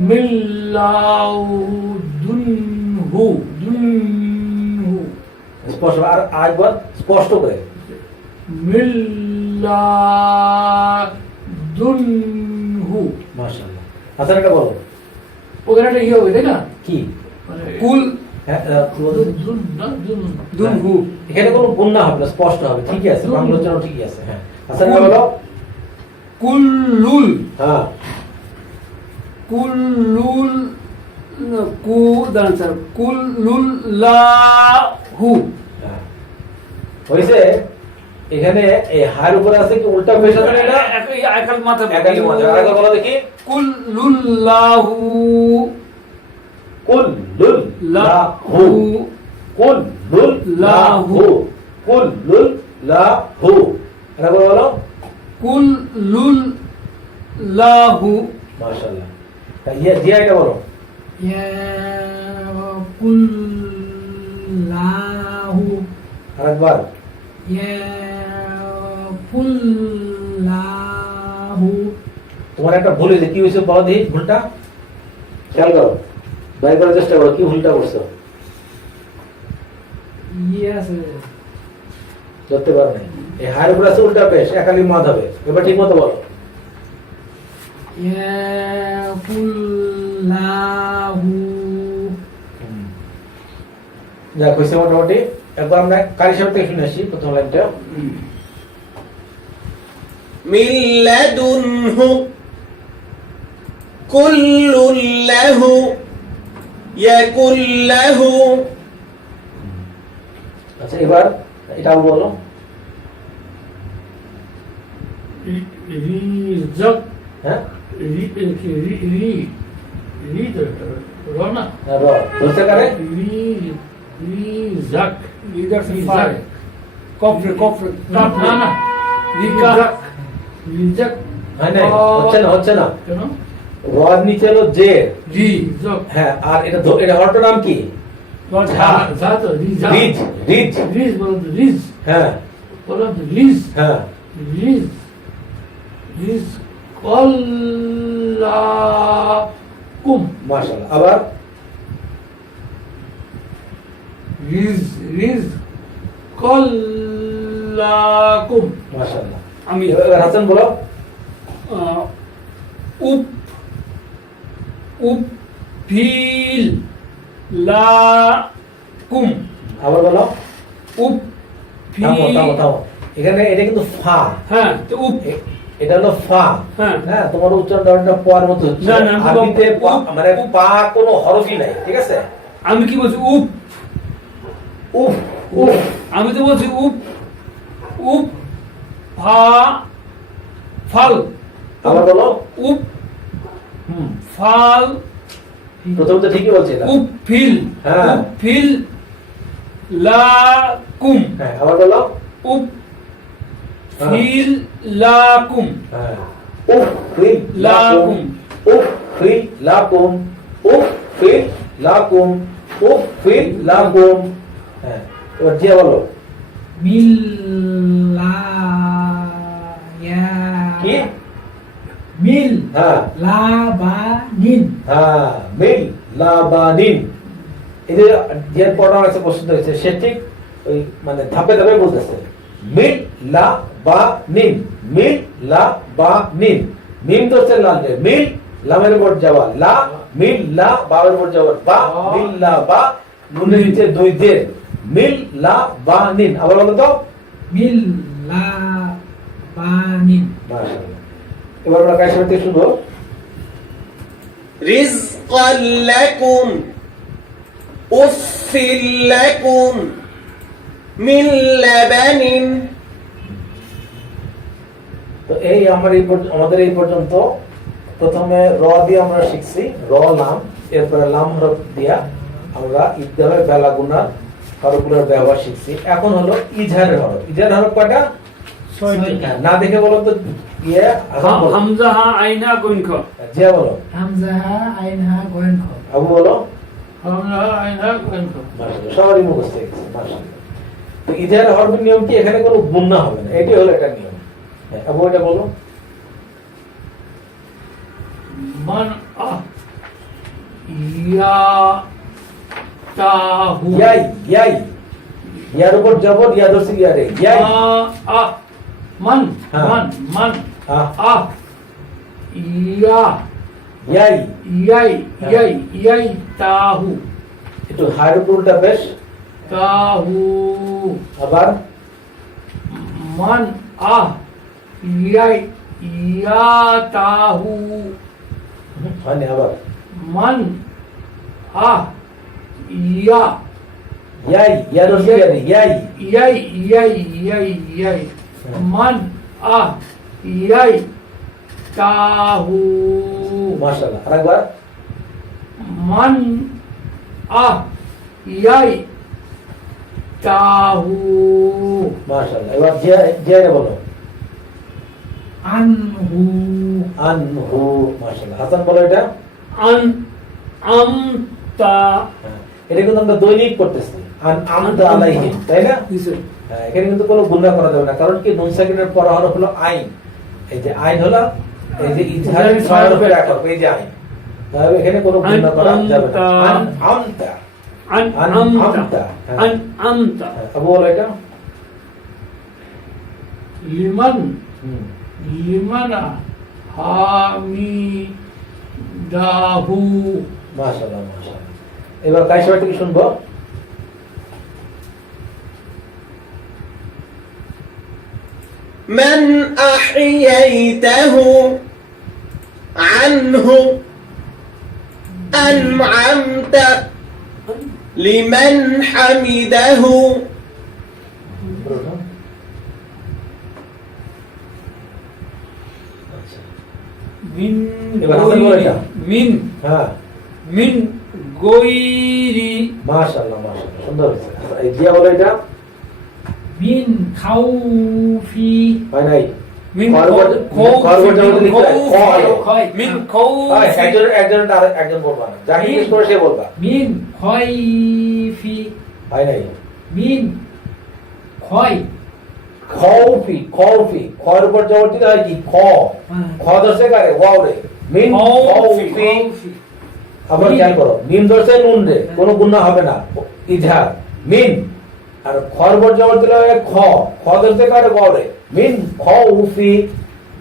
মিল্লাদুনহু। দুনহু। স্পষ্ট আর আরেকবার স্পষ্ট করে। মিল্লাদুনহু। মাশাআল্লাহ। আচ্ছা এটা বলো ওখানে একটা ইয়ে হবে তাই না? কি। কুল হ্যাঁ, দুনহু। এখানে কোনো গুণা হবে না, স্পষ্ট হবে। ঠিকই আছে, বাংলা উচ্চারণ ঠিকই আছে। হ্যাঁ, আচ্ছা এটা বলো। কুল্লুল। হ্যাঁ, কুল্লুল কু দাঁড়ান স্যার। কুল্লুল্লাহু। হ্যাঁ। হয়েছে। এখানে এই হার উপরে আছে কি উল্টা পেশ আছে না? এটা একাল মাথা একালি মাঝে। আরেকবার বলো দেখি। কুল্লুল্লাহু। কুল্লুল্লাহু। কুল্লুল্লাহু। কুল্লুল্লাহু। আরেকবার বলো। কুল্লুল্লাহু। মাশাআল্লাহ। ইয়া জিয়া এটা বলো। ইয়াকুল্লাহু। আরেকবার। ইয়াকুল্লাহু তোমার একটা ভুল হয়েছে, কি হয়েছে বলো দেখি ভুলটা, খেয়াল করো, বের করার চেষ্টা করো কি ভুলটা করছো, ইয়াস ধরতে পারো না। এই হায়ের উপর আছে উল্টা পেশ, একালি মাদ হবে। এবার ঠিক মতো বলো। ইয়াকুল্লাহু যা কইছে মোটামুটি। একবার আমরা কারি সাহেব থেকে শুনে আসি প্রথম লাইনটা। من لدنه كل له يكن له আচ্ছা এবার এটাও বলো। রিজক হ্যাঁ রনা হ্যাঁ, বলছে কারে? রিজক রিজক ফাই কফরে কফরে না না রিজক রিজক হ্যাঁ না, হচ্ছে না কেন রড নিচে হলো জে। রিজক হ্যাঁ, আর এটা এটা হরটার নাম কি? ঝা ঝা তো রিজক রিজ। রিজ। রিজ বলো তো রিজ হ্যাঁ বলো তো রিজ হ্যাঁ রিজ রিজ কল্লাকুম মাশাআল্লাহ। আবার রিজ রিজ কল্লাকুম মাশাআল্লাহ। আমি এবার হাসান বলো। উপ উপ ফিল লাকুম আবার বলো। উপ থামো ফিল থামো থামো, এখানে এটা কিন্তু ফা, হ্যাঁ তো উপ এটা হলো ফা। হ্যাঁ। হ্যাঁ, তোমার উচ্চারণটা পর মতো হচ্ছে। না, না, আমি আরবিতে উপ, মানে পা কোনো হরফই নাই, ঠিক আছে? আমি কি বলছি উপ উফ উফ। আমি তো বলছি উপ উপ ফা ফাল আবার বলো। উপ হুম, ফাল প্রথম তো ঠিকই বলছে এটা। উপ ফিল হ্যাঁ। উপ ফিল লাকুম হ্যাঁ, আবার বলো। উপ হ্যাঁ। ফিল লাকুম হ্যাঁ, উফ ফিল লাকুম। উফ ফিল লাকুম। উফ ফিল লাকুম। উফ ফিল লাকুম। হ্যাঁ, এবার জিয়া বলো। মিল্লা কি? মিল হ্যাঁ লাবানিন হ্যাঁ, মিল লাবানিন। এই যে যে পড়া আছে প্রশ্ন হয়েছে, সে ঠিক ওই মানে ধাপে ধাপে বলতেছে। মিল লাবানিন। মিল লাবানিন। মিম তো হচ্ছে লাল, মিল লামের উপর যাওয়া, লা মিল লা বাবের উপর যাওয়া, বা মিল লা বা নুনের নিচে দুই দের, মিল লাবানিন। আবার বলো তো। মিল লাবানিন মাশাআল্লাহ। এবার আমরা কাজ করতে শুরু। رزقا لكم أف لكم من لبن তো এই আমাদের এই পর্যন্ত প্রথমে র দিয়ে আমরা শিখছি, র লাম, এরপরে লাম হরফ দিয়া আমরা ইবদালের বেলা গুনার হরফগুলোর ব্যবহার শিখছি। এখন হলো ইজহারের হরফ। ইজহারের হরফ কয়টা? হ্যাঁ, না দেখে বলো তো। ইয়ে আসাম বলো। হামজা হা আইনা গুনখ জিয়া বলো। হামজা আইনহা গোয়েন খ আবু বলো। হামজা হা আইনা গুনখ মাশাআল্লাহ, সবারই মুখস্থ হয়ে গেছে, মাশাআল্লাহ। তো ইজহারের হরফের নিয়ম কি? এখানে কোনো গুণনা হবে না, এটাই হলো একটা নিয়ম। হ্যাঁ, আবু এটা বলো। মান আ ইয়া তাহু ইয়াই ইয়াই, ইয়ার উপর জবর, ইয়া ধরছি ইয়ারে, ইয়াই। আ মান হ্যাঁ। মান মান হ্যাঁ, আ ইয়া ইয়াই। ইয়াই ইয়াই ইয়াই তাহু একটু হায়ের উপর উল্টা পেশ। তাহু আবার মান আ ইয়াই ইয়া তাহু হয়নি, আবার মান আ ইয়া ইয়াই, ইয়া ধরছি ইয়ারে, ইয়াই। ইয়াই ইয়াই ইয়াই ইয়াই মান আ ইয়াই তাহু মাশাআল্লাহ। আরেকবার। মান আ ইয়াই তাহু মাশাআল্লাহ। এবার জিয়া বলো। আনহু আনহু। মাশাআল্লাহ। হাসান বলো এটা। আন আমতা হ্যাঁ, এটা কিন্তু আমরা দৈনিক করতেছি আনতা আলাইহিম, তাই না? জি স্যার। হ্যাঁ, এখানে কিন্তু কোনো গুণা করা যাবে না, কারণ কি নুন সাকিনের পর হরফ হলো আইন। এই যে আইন হলো এই যে ইজহারের ছয় হরফের এক হরফ, এই যে আইন। তাহলে এখানে কোনো গুণা করা যাবে না। আমতা আনআমতা আনআমতা হ্যাঁ, আবু বলো এটা। লিমান হুম, লিমানা হামিদাহু মাশাআল্লাহ মাশাআল্লাহ। এবার কাইসা থেকে শুনবো। من أحييته عنه أنعمت لمن حمده মিন এবার হাসান বলো এটা। মিন হ্যাঁ, মিন গৈরি মাশাআল্লাহ মাশাআল্লাহ, সুন্দর হয়েছে। আচ্ছা, এই জিয়া বলো এটা। মিন খাউফি হয় নাই? মিন খরগোশ যেমন লিখতে হয়, খ হয়। খয় মিন হয়, খৌফি একজন বলবা না, যাকে জিজ্ঞেস করে সে বলবা। মিন খয়ফি হয় নাই? মিন খয় খৌফি খৌফি, খর উপর জবর দিলে হয় কি? খ। খ দর্শে কারে ওয়াও রে, মিন খৌফি খৌফি। আবার খেয়াল করো, মিম দর্শে নুন রে, কোনো গুণা হবে না, ইজহার মিন। আর খর উপর জবর দিলে হয় খ, খ দর্শে কারে ওয়াও রে, মিন খৌফি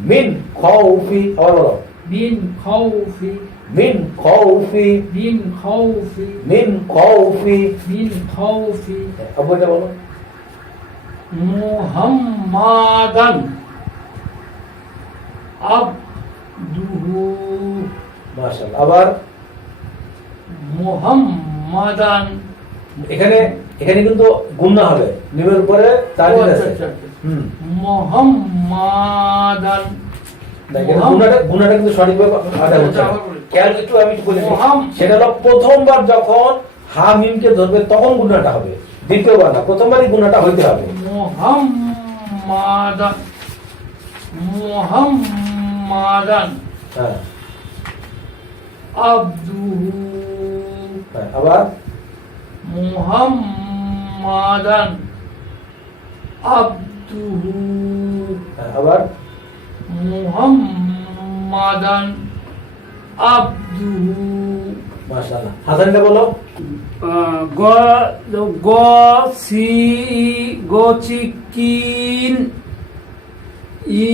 মিন খৌফি। আবার বলো, মিন খাউফি মিন খৌফি মিন খাউফি মিন খৌফি। মিন খাউফি আবু এটা বলো। মুহাম্মাদান আবদুহু মাশাআল্লাহ। আবার মুহাম্মাদান এখানে এখানে কিন্তু গুণনা হবে, নিমের উপরে তাজিদ আছে। হুম, মুহাম্মাদান দেখেন গুণাটা কিন্তু সঠিকভাবে আদা হচ্ছে না। খেয়াল একটু আমি একটু বলে দিই। সেটা হলো প্রথমবার যখন হা মিমকে ধরবে তখন গুণাটা হবে, দ্বিতীয়বার না, প্রথমবারই গুণাটা হইতে হবে। মুহাম্মাদান মুহাম্মাদান হ্যাঁ আবদুহু হ্যাঁ, আবার মুহাম্মাদান আবদুহু হ্যাঁ, আবার মুহাম্মাদান আবদুহু মাশাআল্লাহ। হাসানটা বলো। গ গ সি গচিকিন ই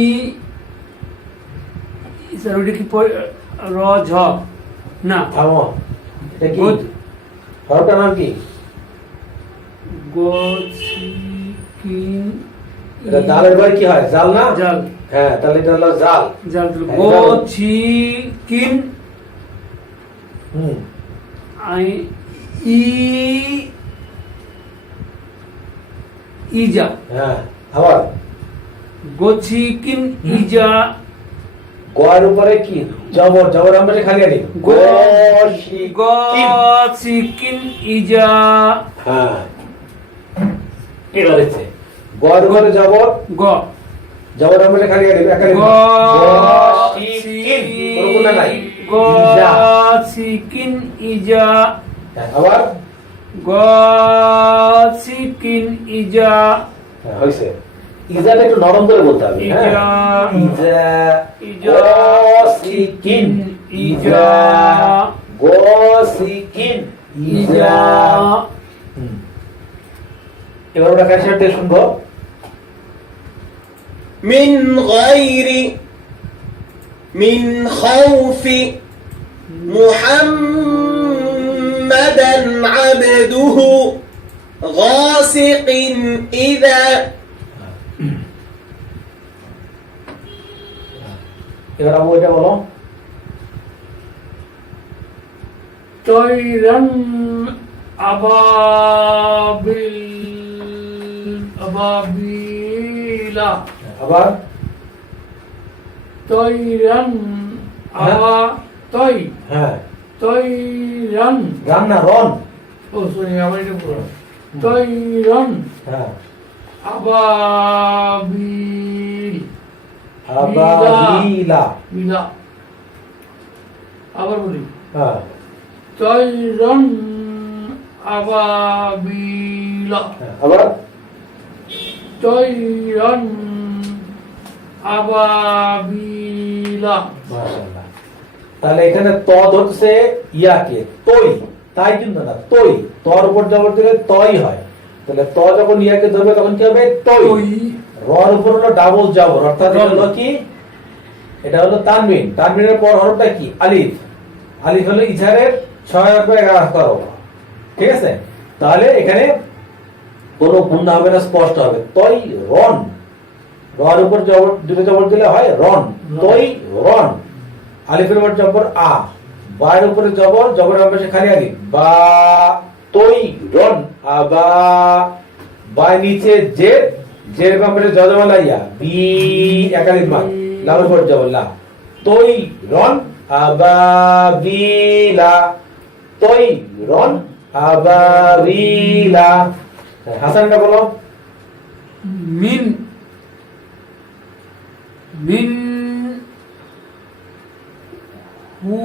স্যার ওটা কি র ঝ না থামো, এটা কি গুড। হরফটার নাম কি? গচিকিন এটা জালের বাড়ি কি হয়? জাল না? জাল হ্যাঁ, তাহলে এটা হলো জাল। জাল হ্যাঁ, গচিকিন হুম, আই ই ইজা হ্যাঁ, আবার গচিকিন ইজা গোয়ার উপরে কি? জবর, জবর আমরা খালি আনি গচিকিন ইজা হ্যাঁ, এটা হচ্ছে গোয়ার উপরে জবর, গ জবর আমরা খালি আনি একালি গচিকিন কোনো গুণা নাই। গচিকিন ইজা হ্যাঁ, আবার গচিকিন ইজা হ্যাঁ, হয়েছে। ইজাটা একটু নরম করে বলতে হবে। হ্যাঁ, ইজা ইজা গসিকিন ইজা গসিকিন ইজা। হুম, এবার ওটা কাছে সাথে শুনবো। من غير من خوف محمدا عبده غاسق إذا এবার আবু এটা বলো। তৈরান আবাবিল আবাবিলা আবার তৈরান আবা তৈ হ্যাঁ, তৈরান রান্না রন। ও সরি আমার এটা পুরো তৈরান হ্যাঁ, আবাবিল আবাবিলা। বিলা আবার বলি হ্যাঁ, তৈরান আবাবিলা হ্যাঁ, আবার তৈরন আবাবিলা মাশাআল্লাহ। তাহলে এখানে ত ধরছে ইয়াকে তৈ, তাই কিন্তু না, তৈ, তর উপর জবর দিলে তই হয়। তাহলে ত যখন ইয়াকে ধরবে তখন কি হবে? তৈ। তৈ। রর উপর হলো ডাবল জবর, অর্থাৎ এটা হলো কি? এটা হলো তানবিন। তানবিনের পর হরফটা কি? আলিফ। আলিফ হলো ইজহারের 6 অক্ষর 11 অক্ষর। ঠিক আছে? তাহলে এখানে কোনো গুণ হবে না, স্পষ্ট হবে। তৈ রন, রর উপর জবর, দুটো জবর দিলে হয় রন, তৈ রন। আলিফের উপর জবর আ, বায়ের উপরে জবর, জবরের পাশে খালি আলিফ, বা তৈ রন আবা। বায় নিচে জের, জের পাশে জজমালা ইয়া, বি একালিফ মাদ, লামের উপর জবর লা, তৈ রন আবাবিলা, তৈ রন আবাবিলা। হাসানটা বলো। মিন মিন হু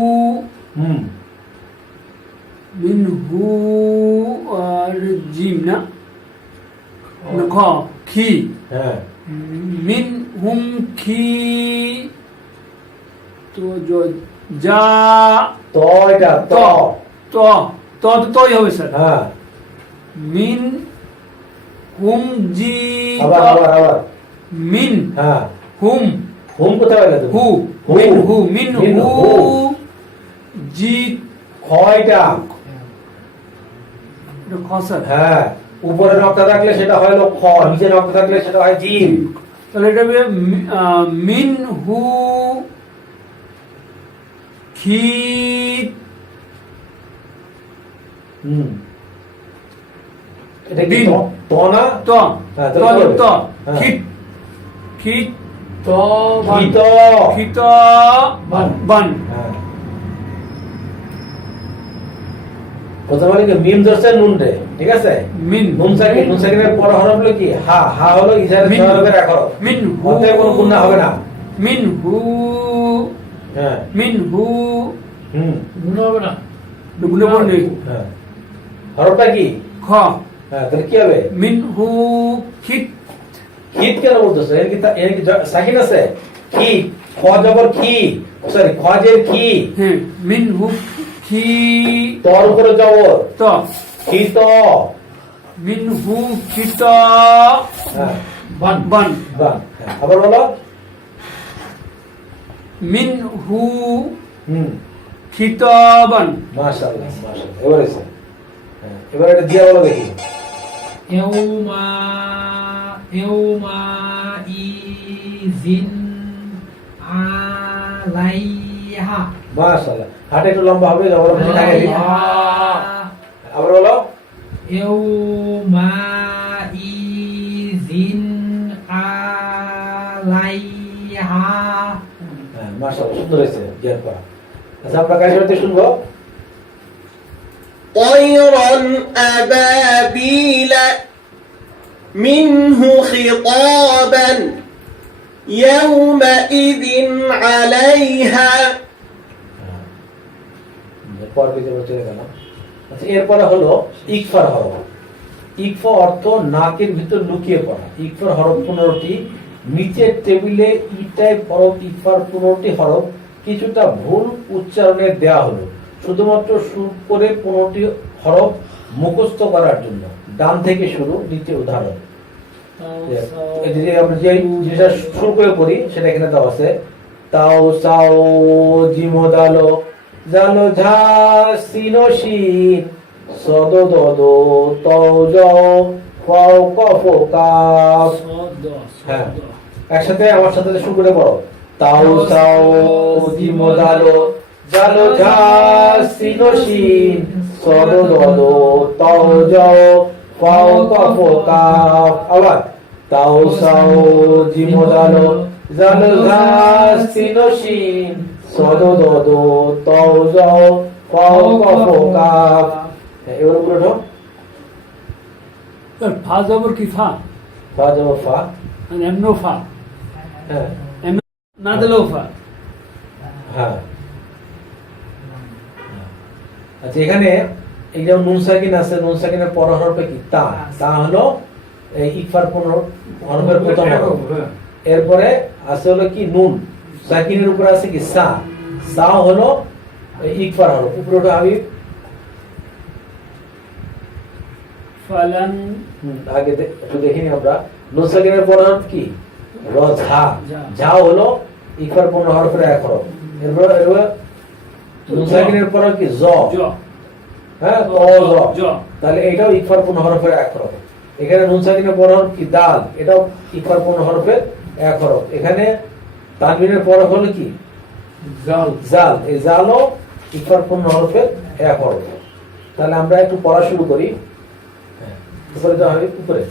মিন হু আর জিম না না, খ খি হ্যাঁ, মিন হুম খি তো যা ত এটা ত। ত ত তো তই হবে স্যার। হ্যাঁ, মিন হুম জি আবার আবার আবার। মিন হ্যাঁ, হুম হুম কোথায় গেল? হু মিন হু মিন হু জি খয়টা। খ স্যার। হ্যাঁ, উপরে নকটা থাকলে সেটা হয় হলো খ, নিচে নকটা থাকলে সেটা হয় জিম। তাহলে এটা হবে মিন হু খি হুম, এটা কি দিন। ত? ত না? ত হ্যাঁ, ত তাহলে কি ত হবে? হ্যাঁ। খিট খিট খিত। খিত বান। হ্যাঁ। প্রথমে লিখে মিম ধরছে নুন রে, ঠিক আছে? মিন নুন সাকিন, নুন সাকিনের পর হরফ হলো কি? হা। হা হলো ইজারের মিন। 6 হরফের এক হরফ। মিন হু অতএব কোনো গুণা হবে না। মিন হু হ্যাঁ, মিন হু হুম, গুণ হবে না গুলো বললে হ্যাঁ। হরফটা কি? খ হ্যাঁ, তাহলে কি হবে? মিন হু খিট খিত কেন বলতেছো? এর কি সাকিন আছে? কি খ জবর কি, সরি খজের কি, হ্যাঁ মিন হু খি তর উপরে জবর ত খিত। মিন হু খিত হ্যাঁ, বান বান। বাহ, হ্যাঁ, আবার বলো। মিন হু হুম, খিতাবান। মাশাআল্লাহ মাশাআল্লাহ। এবার এসে হ্যাঁ, এবার এটা দিয়ে বলো দেখি। يوما يومئذ عليها মাশাআল্লাহ। হাতে একটু লম্বা হবে, জবর বেশি থাকে দিই। আবার বলো। يومئذ عليها হ্যাঁ, মাশাআল্লাহ, সুন্দর হয়েছে জ্ঞান করা। আচ্ছা, আমরা কাজ করতে শুনবো। طيرا أبابيل منه خطابا يومئذ عليها এরপর বিজয় চলে গেল। আচ্ছা, এরপরে হলো ইকফার হরফ। ইকফা অর্থ নাকের ভিতর লুকিয়ে পড়া। ইকফার হরফ 15টি। নিচের টেবিলে ই টাইপ হরফ ইকফার 15টি হরফ কিছুটা ভুল উচ্চারণে দেয়া হলো, শুধুমাত্র সুর করে 15টি হরফ মুখস্থ করার জন্য। ডান থেকে শুরু, নিচে উদাহরণ। এই যে আমরা যে যেটা শুরু করে পড়ি সেটা এখানে দেওয়া আছে। তাও সাও জিমো দালো জালো ঝা সিনো শিন সদো দদো তাও যাও ফাও কফো কাফ। হ্যাঁ, একসাথে আমার সাথে শুরু করে পড়ো। তাও সাও জিমো দালো জালো ঝা সিনো শিন সদো দদো তাও যাও ফাও কফো কাফ। আবার তাও সাও জিমো দালো জালো ঝা সিনো শিন সদো দদো তাও যাও ফাও কফো কাফ। এবার উপরে উঠো। ফা জবর কি ফা ফা জবর ফা। এমনো ফা হ্যাঁ, এম না দিলেও ফা। হ্যাঁ। আচ্ছা, এখানে এই যেমন নুন সাকিন আছে, নুন সাকিনের পর হরফে কি তা, তা হলো এই ইকফার পূর্ণ হরফের প্রথম হরফ। এরপরে আছে হলো কি নুন সাকিনের উপরে আছে কি সা, সা হলো এই ইকফার হরফ। উপরে ওঠো হাবিব। ফালান আগে একটু দেখিনি আমরা, নুন সাকিনের পর হরফ কি র, ঝা, ঝা হলো ইকফার পূর্ণ হরফের এক হরফ। এরপর নুন সাকিনের পর কি জ, জ হ্যাঁ ক জ, জ তাহলে এটাও ইকফার পূর্ণ হরফের এক হরফ। এখানে নুন সাকিনের পর হরফ কি দাল, এটাও ইকফার পূর্ণ হরফের এক হরফ। এখানে তানবিনের পর হলো কি জাল জাল, এই জালও ইকফার পূর্ণ হরফের এক হরফ। তাহলে আমরা একটু পড়া শুরু করি। উপরে তো হবে উপরে।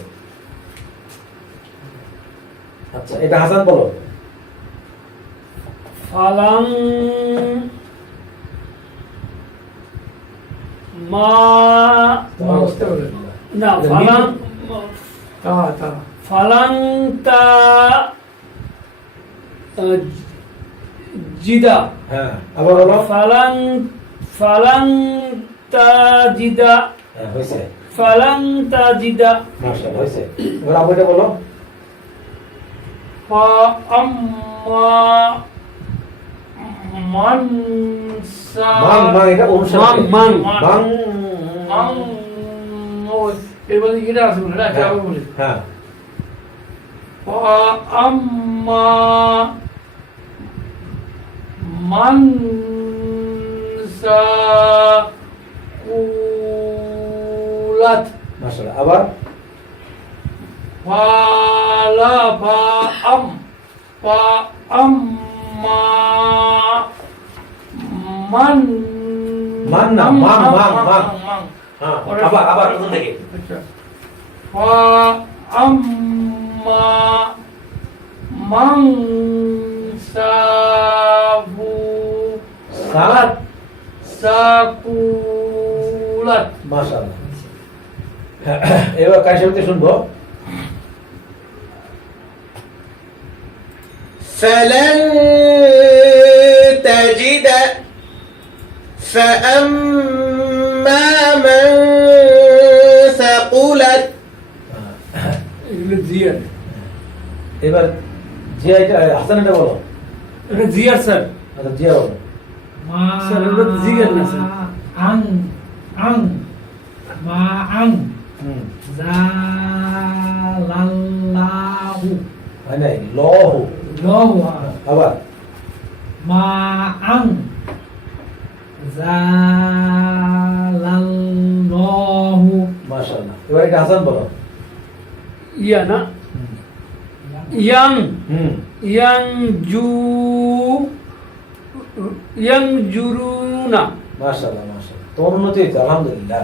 আচ্ছা এটা হাসান বলো। ফালাং মা মা বুঝতে পারে না ফালাং তা তা ফালাং তা জিদা হ্যাঁ আবার বলো। ফালাং ফালাং তাজিদা হ্যাঁ হয়েছে, ফালাং তাজিদা মাশাআল্লাহ হয়েছে। এবার আবু এটা বলো। ফা আম্মা মান সা মাং, মাং এটা অনুসার মাং, মাং মাং এর মধ্যে এটা আছে বলে না, এটা আবার বলি। হ্যাঁ ফা আম্মা মান সা কুলাত মাশাআল্লাহ। আবার ফালা ফা আম্মা মান মান না, মাং, মাং, মাং। মাং হ্যাঁ আবার আবার প্রথম থেকে। আচ্ছা ফা আম্মা মান সাবু সালাত, সাকুলাত মাশাআল্লাহ। এবার কার সাথে শুনবো। فلن تجد فأما من ثقلت এগুলো জিয়ার, এবার জিয়া এটা হাসান এটা বলো। এটা জিয়ার স্যার। আচ্ছা জিয়া বলো। মা স্যার, এটা তো জিগার না, স্যার। আং আং মা আং হুম জালাল্লাহু হয় নাই, লহু। লহু আবার মা আং জালাল্লাহু মাশাআল্লাহ। এবার এটা হাসান বলো। ইয়া না ইয়াং হুম ইয়াং জু ইয়াং জুরুনা মাশাআল্লাহ মাশাআল্লাহ, তোমার উন্নতি হয়েছে আলহামদুলিল্লাহ।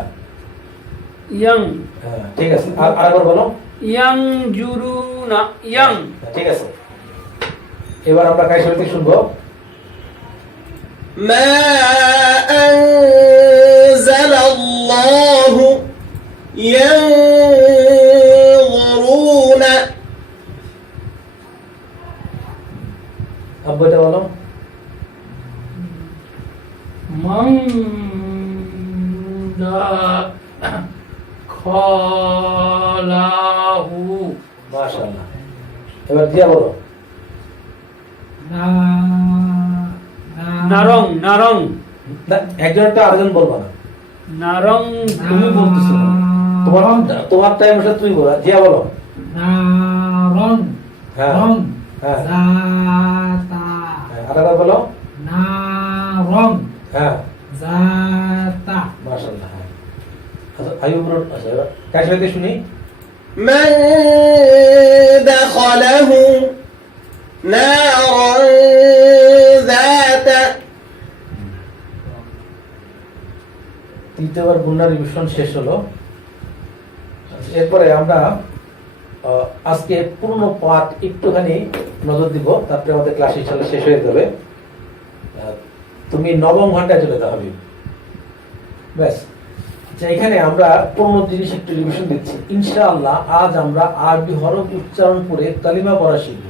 ইয়াং হ্যাঁ ঠিক আছে, আর আরেকবার বলো। ইয়াং জুরুনা ইয়াং হ্যাঁ, ঠিক আছে। এবার আমরা কার সাথে শুনবো। ما أنزل الله ينظرون আব্বু এটা বলো। মান দা খালাহু মাশাআল্লাহ। এবার জিয়া বলো। না নারং নারং না, একজন একটা আরেকজন বলবো না, নারং তুমি বলতেছো না। তোমার তোমার টাইম অনুসারে তুমি বলো। জিয়া বলো। নারং হ্যাঁ রং হ্যাঁ জাতা হ্যাঁ, আরেকবার বলো। নারং হ্যাঁ জাতা মাশাআল্লাহ। হ্যাঁ আচ্ছা আইয়ুব আচ্ছা এবার কার সাথে শুনি। من دخله نارا ذات তৃতীয়বার গুন্না রিভিশন শেষ হলো। এরপরে আমরা আজকে পুরনো পাঠ একটুখানি নজর দিব, তারপরে আমাদের ক্লাস ইনশাআল্লাহ শেষ হয়ে যাবে। তুমি নবম ঘন্টায় চলে যেতে হবে ব্যাস। আচ্ছা এখানে আমরা পুরনো জিনিস একটু রিভিশন দিচ্ছি ইনশাআল্লাহ। আজ আমরা আরবি হরফ উচ্চারণ করে কালিমা পড়া শিখব।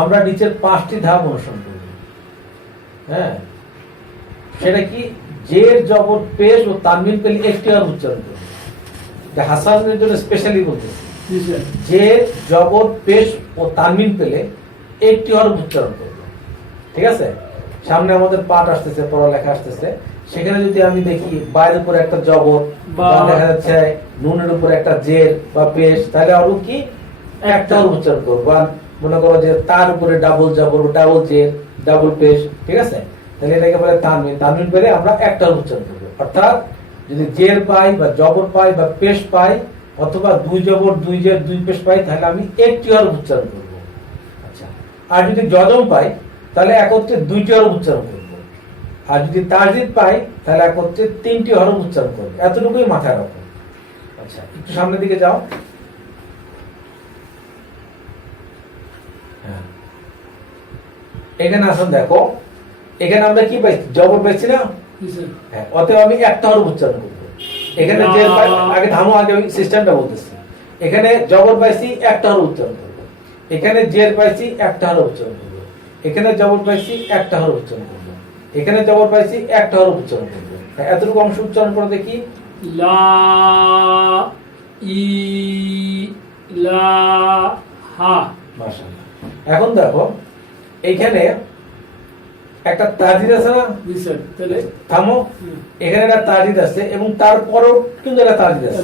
আমরা নিচের 5টি ধাপ অনুসরণ করব। হ্যাঁ সেটা কি, জের জবর পেশ ও তানবিন পেলে একটি হরফ উচ্চারণ করবে। এটা হাসানের জন্য স্পেশালি বলতেছি, জি স্যার। যে জবর পেশ ও তানবিন পেলে একটি হরফ উচ্চারণ করবে। ঠিক আছে, সামনে আমাদের পাঠ আসতেছে, পড়ালেখা আসতেছে, সেখানে যদি আমি দেখি বাইরের উপরে একটা জবর বা দেখা যাচ্ছে নুনের উপরে একটা জের বা পেশ, তাহলে আরো কি একটা হরফ উচ্চারণ করবো। বা মনে করো যে তার উপরে ডাবল জবর, ডাবল জের, ডাবল পেশ, ঠিক আছে, তাহলে এটাকে বলে তানবিন। তানবিন পেলে আমরা একটা হরফ উচ্চারণ করবো। অর্থাৎ যদি জের পাই বা জবর পাই বা পেশ পাই অথবা দুই জবর দুই জের দুই পেশ পাই, তাহলে আমি একটি হরফ উচ্চারণ করবো। আচ্ছা, আর যদি জজম পাই তাহলে একত্রে দুইটি হরফ উচ্চারণ করবো। আর যদি তাজিদ পাই তাহলে একত্রে তিনটি হরফ উচ্চারণ করবো। এতটুকুই মাথায় রাখো। আচ্ছা, একটু সামনের দিকে যাও। হ্যাঁ, এখানে আসুন, দেখো এখানে আমরা কি পাইছি, জবর পাইছি না? জি স্যার। হ্যাঁ, অতএব আমি একটা হরফ উচ্চারণ করবো। এখানে যে আগে থামো, আগে ওই সিস্টেমটা বলতেছি। এখানে জবর পাইছি, একটা হরফ উচ্চারণ করবো। এখানে জের পাইছি, একটা হরফ উচ্চারণ করবো। এখানে জবর পাইছি, একটা হরফ উচ্চারণ করবো। এখানে জবর পাইছি, একটা হরফ উচ্চারণ করবো। হ্যাঁ, এতটুকু অংশ উচ্চারণ করে দেখি। লা ই লা হা। মাশাআল্লাহ। এখন দেখো এইখানে একটা তাজিদ আছে না? জি স্যার। তাহলে থামো, এখানে একটা তাজিদ আছে এবং তারপরও কিন্তু একটা তাজিদ আছে।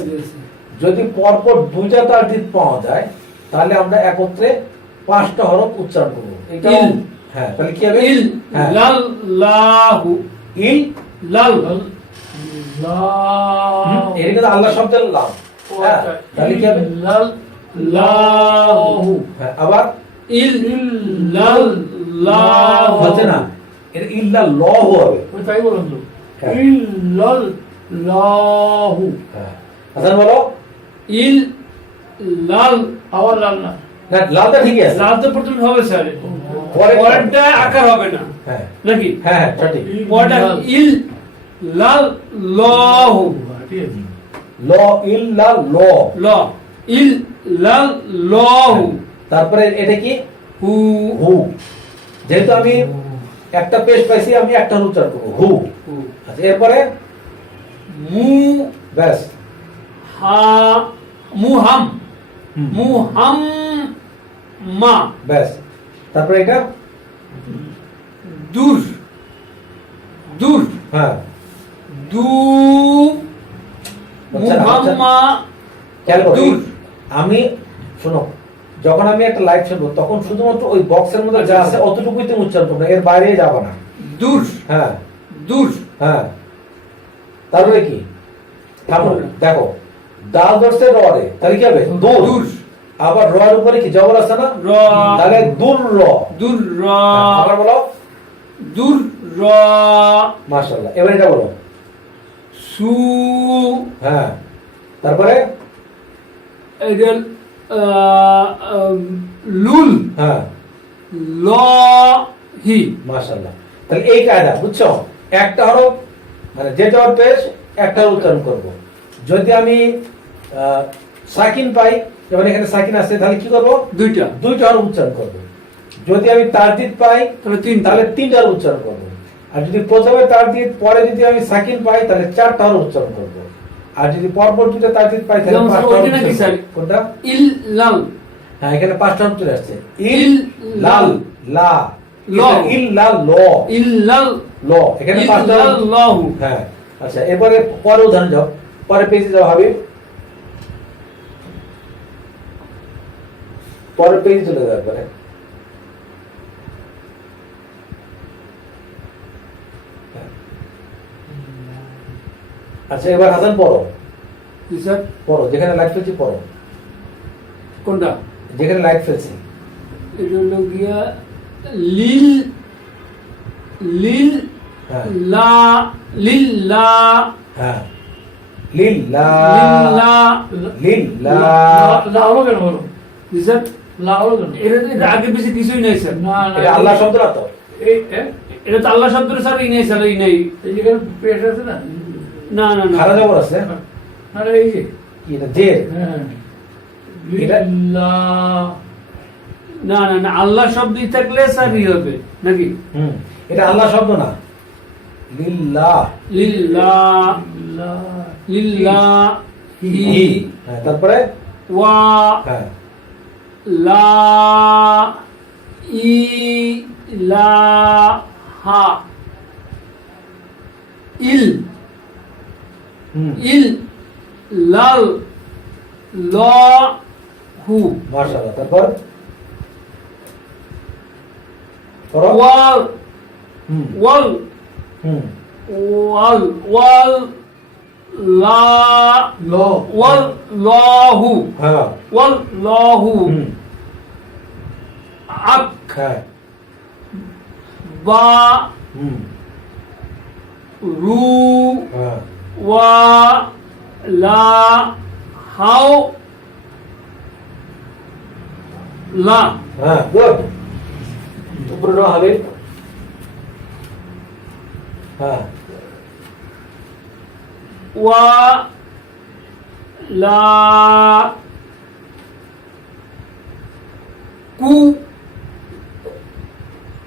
যদি পরপর দুইটা তাজিদ পাওয়া যায় তাহলে আমরা একত্রে পাঁচটা হরফ উচ্চারণ করবো। এটা ইল। হ্যাঁ, তাহলে কি হবে? ইল হ্যাঁ, লাল লাহু। ইল লাল হুম, লাহু। এটা কিন্তু আল্লাহ শব্দের লাম। হ্যাঁ, তাহলে কি হবে? লাল লাহু। হ্যাঁ, আবার ইল লাল লাহু। হচ্ছে না, এটা ইল্লা ল হবে। ওই তাই বললাম তো। হ্যাঁ। ইল লাল লাহু। হ্যাঁ, হাসান বলো। ইল লাল। আবার লাল না, না, লালটা ঠিকই আছে। লাল তো প্রথমে হবে স্যার, পরে- পরেরটা আকার হবে না হ্যাঁ নাকি? হ্যাঁ হ্যাঁ, সঠিক। পরেরটা ইল লাল লাহু। ল ইল্লা ল। ল ইল লাল লাহু। তারপরে এটা কি? হু হু। যেহেতু আমি একটা পেশ পাইছি, আমি একটা উচ্চারণ করবো, হু। হু। আচ্ছা, এরপরে মু ব্যাস। হা মুহাম। হুম। মুহাম মা। ব্যাস, তারপরে এটা দূর দূর হ্যাঁ। দু আচ্ছা, মুহাম্মা। খেয়াল করো, দূর। আমি শোনো, যখন আমি একটা লাইভ শুনবো তখন শুধুমাত্র ওই বক্সের মধ্যে যা আছে অতটুকুই তুমি উচ্চারণ করবে, এর বাইরে যাবে না। দূর হ্যাঁ দূর হ্যাঁ। তারপরে কি? থামো, দেখো ডাল ধরছে র রে, তাহলে কি হবে? দূর। দূর। আবার র এর উপরে কি জবর আছে না? র তাহলে দূর র। দূর র হ্যাঁ, আবার বলো। দূর র মাশাআল্লাহ, এবার এটা বলো। সু হ্যাঁ, তারপরে এডেল লুল হ্যাঁ, ল হি। মাশাআল্লাহ। তাহলে এই কায়দা, বুঝছো? একটা হরফ মানে যে জবর পেশ একটা হরফ উচ্চারণ করব। যদি আমি সাকিন পাই, যেমন এখানে সাকিন আছে, তাহলে কি করব? দুইটা দুইটা হরফ উচ্চারণ করব। যদি আমি তারদিদ পাই তাহলে তিনটা। তাহলে তিনটা হরফ উচ্চারণ করব। আর যদি প্রথমে তারদিদ পরে যদি আমি সাকিন পাই তাহলে চারটা হরফ উচ্চারণ করব। আর যদি পরপর দুটো তারদিদ পাই তাহলে যেমন পাঁচটা হরফ ওইটা নাকি উচ্চারণ স্যার? করব। কোনটা? ইল লাল হ্যাঁ, এখানে পাঁচটা হরফ চলে আসছে। ইল ইল লাল লা ল। ইল লাল ল ইল লাল ল, এখানে ইল পাঁচটা লাল হরফ। লাহু। হ্যাঁ, আচ্ছা, এরপরে পরে উদাহরণ যাও, পরে পেজে যাও হাবিব, পরের পেজে চলে যাও একবারে। আচ্ছা, এবার হাসান পড়ো, জি স্যার। পড়ো, যেখানে লাইট ফেলছি পড়ো, কোনটা? যেখানে লাইট ফেলছি। এটা হলো গিয়া লিল লিল হ্যাঁ লা লিল্লা হ্যাঁ, লিল্লাহ লিল্লা। লিল্লাহ। লা হলো কেন বলো? জি স্যার। লা হলো কেন? এটা আগে বেশি কিছুই নাই স্যার। না না, এটা আল্লাহ শব্দ না তো? এই এটা তো আল্লাহ শব্দ স্যার, ই নাই স্যার, ই নাই। এই যেখানে পেশ আছে না, না না না খারা জবর আছে না না, এই যে কি এটা? যে হ্যাঁ এটা- লিল্লা। না না না, আল্লাহ শব্দই থাকলে স্যার ই হবে নাকি? এটা আল্লাহ শব্দ না। লিল্লাহ লিল্লাহ লিল্লাহি হ্যাঁ তারপরে ওয়া হ্যাঁ লা ইলাহা ইল হুম ইল লাল লাহু মাশাআল্লাহ তারপর করো ওয়াল হুম ওয়াল হুম ওয়াল ওয়াল লা ল ওয়াল লাহু হ্যাঁ ওয়াল লাহু হুম আক হ্যাঁ বা হুম রু হ্যাঁ ওয়া লা হাও লা হ্যাঁ গুড উপরে নাও হবে হ্যাঁ ওয়া লা কু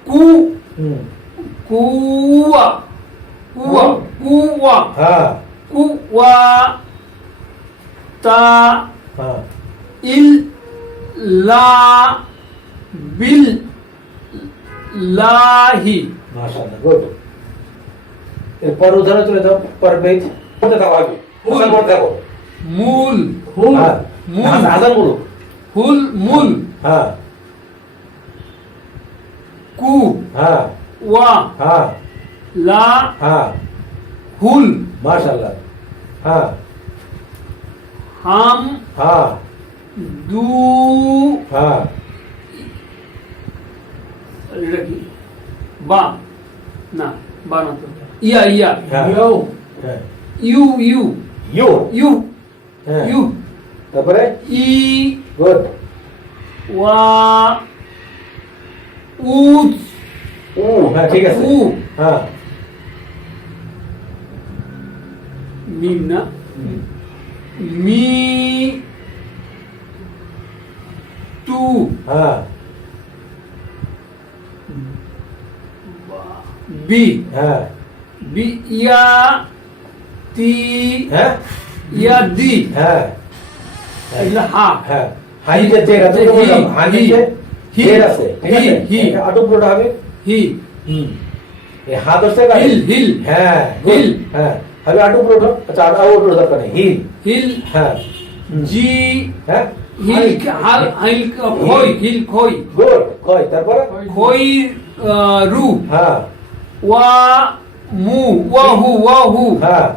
কু হুম কুয়া কুয়া কুয়া হ্যাঁ কুয়া তা হ্যাঁ ইল লা বিল লাহি মাশাআল্লাহ গুড এরপর উদাহরণ চলে যাও পরের পেজ পড়তে থাকো আগে মুসল পড়তে থাকো মূল হুল হ্যাঁ মূল আজান বলো হুল মূল হ্যাঁ কু হ্যাঁ ওয়া হ্যাঁ লা হ্যাঁ হুল মাশাআল্লাহ হ্যাঁ হাম হ্যাঁ দু হ্যাঁ এটা কি বা না বা না তো ইয়া ইয়া হ্যাঁ ইউ হ্যাঁ ইউ ইউ ইউ ইউ হ্যাঁ ইউ তারপরে ই গুড ওয়া উ উ হ্যাঁ ঠিক আছে উ হ্যাঁ মিম না মি টু হ্যাঁ বি হ্যাঁ বি ইয়া তি হ্যাঁ ইয়া দি হ্যাঁ এগুলো হা হ্যাঁ হাই যে জের আছে তো বললাম হাই যে জের আছে ঠিক আছে হি আটো পুরোটা হবে হি হুম এই হাত আছে গাড়ি হিল হিল হ্যাঁ হিল। হিল হ্যাঁ হবে আটো পুরোটা আচ্ছা আটো পুরোটা দরকার নেই হিল হিল হ্যাঁ জি হ্যাঁ হিল হাল হিল খই হিল খই গুড কই তারপরে খই রু হ্যাঁ ওয়া মু ওয়াহু ওয়াহু হ্যাঁ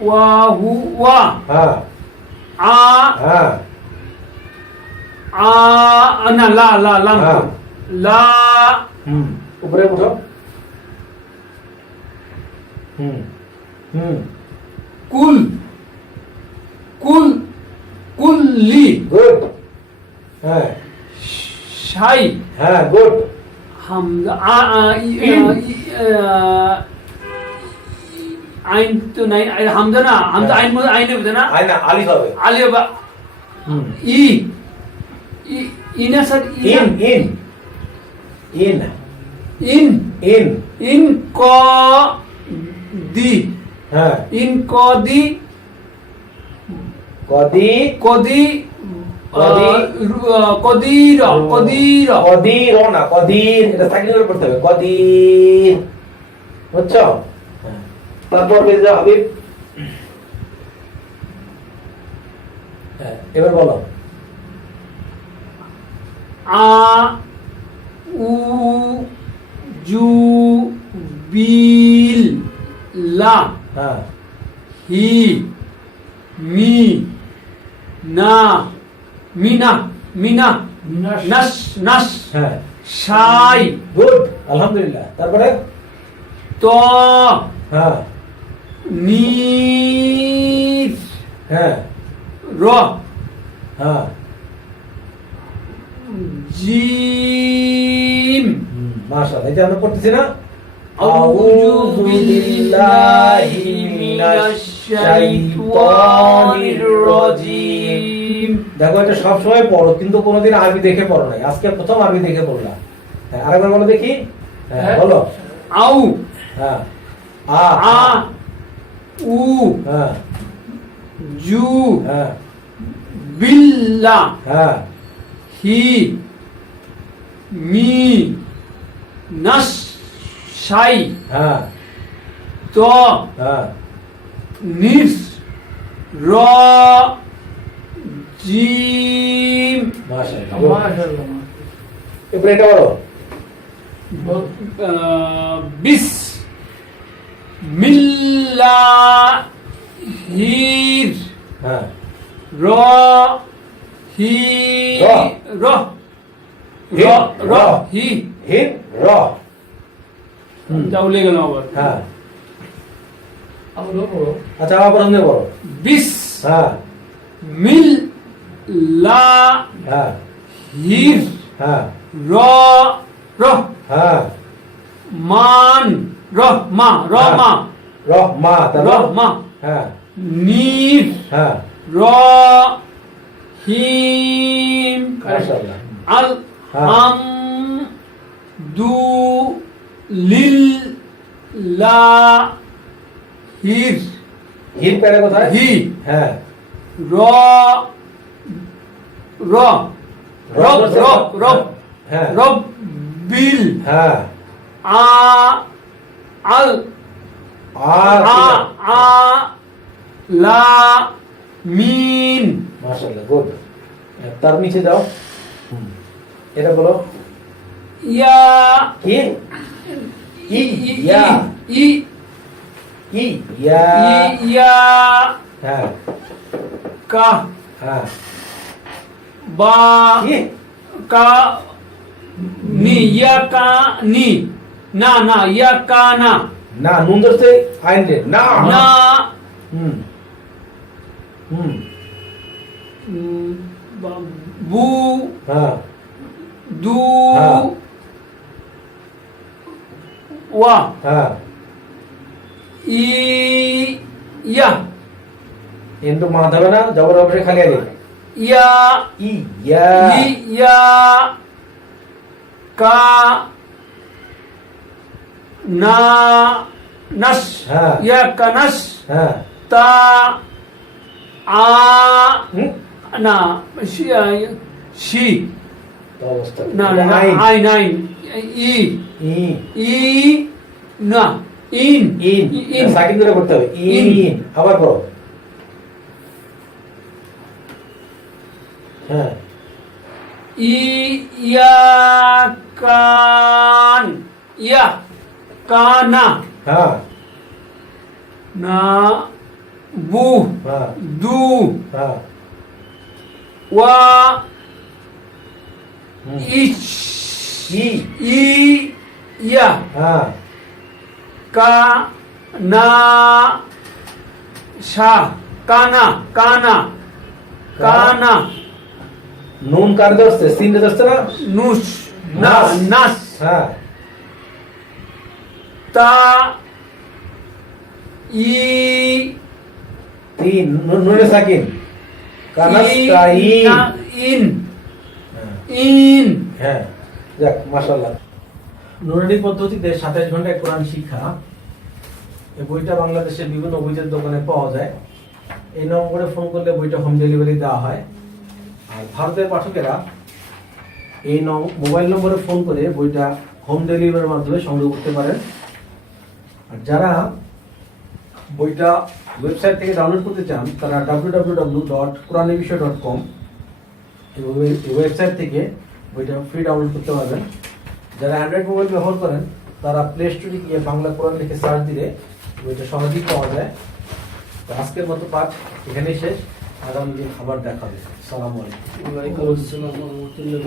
ওয়াহু ওয়া হ্যাঁ আ হ্যাঁ আ না লা লা লাম হ্যাঁ। লা হুম উপরে উঠো হুম হুম কুল কুল কুল্লি গুড হ্যাঁ শাই হ্যাঁ গুড হামজা আ আ ই আইন তো নাই হামজা না হামজা আইন মধ্যে আইনে বুঝে না আয় না আলিফ হবে আলিয়া বা হুম ই ইনা sir in in in in in in ক দি হ্যাঁ ইন ক দি কদি কদি কদি- কদির কদির কদির ও না কদির এটা সাইকেল করে পড়তে হবে কদির বুঝছো হ্যাঁ। তারপর পেয়ে যাও হাবিব হ্যাঁ এবার বলো আ উ জু বিল লা হ্যাঁ হি মি না মিনা মিনা মিনাস নাস নাস হ্যাঁ শাই গুড আলহামদুলিল্লাহ তারপরে ত হ্যাঁ নি হ্যাঁ র হ্যাঁ জিম মাশাআল্লাহ এটা আমরা পড়তেছি না আউযু বিল্লাহি মিনাশ শাইতানির রাজিম দেখো এটা সব সময় পড়ো কিন্তু কোনোদিন আরবি দেখে পড়ো নাই আজকে প্রথম আরবি দেখে পড়লাম হ্যাঁ আরেকবার বলো দেখি হ্যাঁ হ্যাঁ। বলো আউ হ্যাঁ আ উ হ্যাঁ জু হ্যাঁ বিল্লা হ্যাঁ হি মি নাস সাই হ্যাঁ ত হ্যাঁ নিস র জিম মাশাআল্লাহ মাশাআল্লাহ এবারে এটা বলো বিস মিল্লাহির হ্যাঁ র হি র। র র র হি হিন র হুম, যা উলে গেল আবার হ্যাঁ আবার বলো আচ্ছা আবার আপনি বলো বিস হ্যাঁ মিল্লাহির হ্যাঁ র র হ্যাঁ মান র মা র হ্যাঁ। মা র মা র তারপর মা হ্যাঁ নির হ্যাঁ র হিম মাশাআল্লাহ আল হ্যাঁ। হাম দু লিল লা হির হিন পেড়ে কোথায় হি হ্যাঁ র র রব রব রব হ্যাঁ রব বিল হ্যাঁ আ আল আর আ আ লা মিন মাশাআল্লাহ গুড তার নিচে যাও হুম, এটা বলো ইয়া কি ই ইয়া ই ই ইয়া ইয়া হ্যাঁ কা হ্যাঁ বা কি কা নি ইয়া কা নি না না ইয়া কা না না নুন ধরতে আইন রে না না হুম হুম বু হ্যাঁ দু হ্যাঁ। ওয়া হ্যাঁ ই ইয়া কিন্তু মা ধরে না জবর অবশ্যই খালি আগে ইয়া ই ইয়া ই ইয়া কা না নাস হ্যাঁ। ইয়া কানাস হ্যাঁ তা আ হুম না শি শি তো অবস্থা না এটা না আইন আইন আইন ই ই ই না ইন ইন ইন সাকিন ধরে করতে হবে ইন। ইন আবার করো হ্যাঁ ই ইয়া কান ইয়া কানা হ্যাঁ না বু হ্যাঁ দু হ্যাঁ ওয়া হুম। ইচ ই ই ইয়া হ্যাঁ কা না শা কানা কানা কানা নুন কার দোস্তে সিন দোস্তে না নুস না নাস। নাস হ্যাঁ তা ই তিন নুনে সাকিন কানাস্তাইন ইন হ্যাঁ। ইন হ্যাঁ যাক মাশাআল্লাহ নুরানি পদ্ধতিতে 27 ঘন্টায় কোরআন শিক্ষা এই বইটা বাংলাদেশের বিভিন্ন বইয়ের দোকানে পাওয়া যায় এই নম্বরে ফোন করলে বইটা হোম ডেলিভারি দেওয়া হয় আর ভারতের পাঠকেরা এই মোবাইল নম্বরে ফোন করে বইটা হোম ডেলিভারির মাধ্যমে সংগ্রহ করতে পারেন আর যারা বইটা ওয়েবসাইট থেকে ডাউনলোড করতে চান তারা www.quranebishoy.com এই ওয়েবসাইট থেকে বইটা ফ্রি ডাউনলোড করতে পারবেন যারা অ্যান্ড্রয়েড মোবাইল ব্যবহার করেন তারা প্লে স্টোরে গিয়ে বাংলা কোরআন লিখে সার্চ দিলে বইটা সহজেই পাওয়া যায় তো আজকের মতো পাঠ এখানেই শেষ আগামী দিন আবার দেখা হবে আসসালামু আলাইকুম ওয়ালাইকুম আসসালাম ওয়া রাহমাতুল্লাহ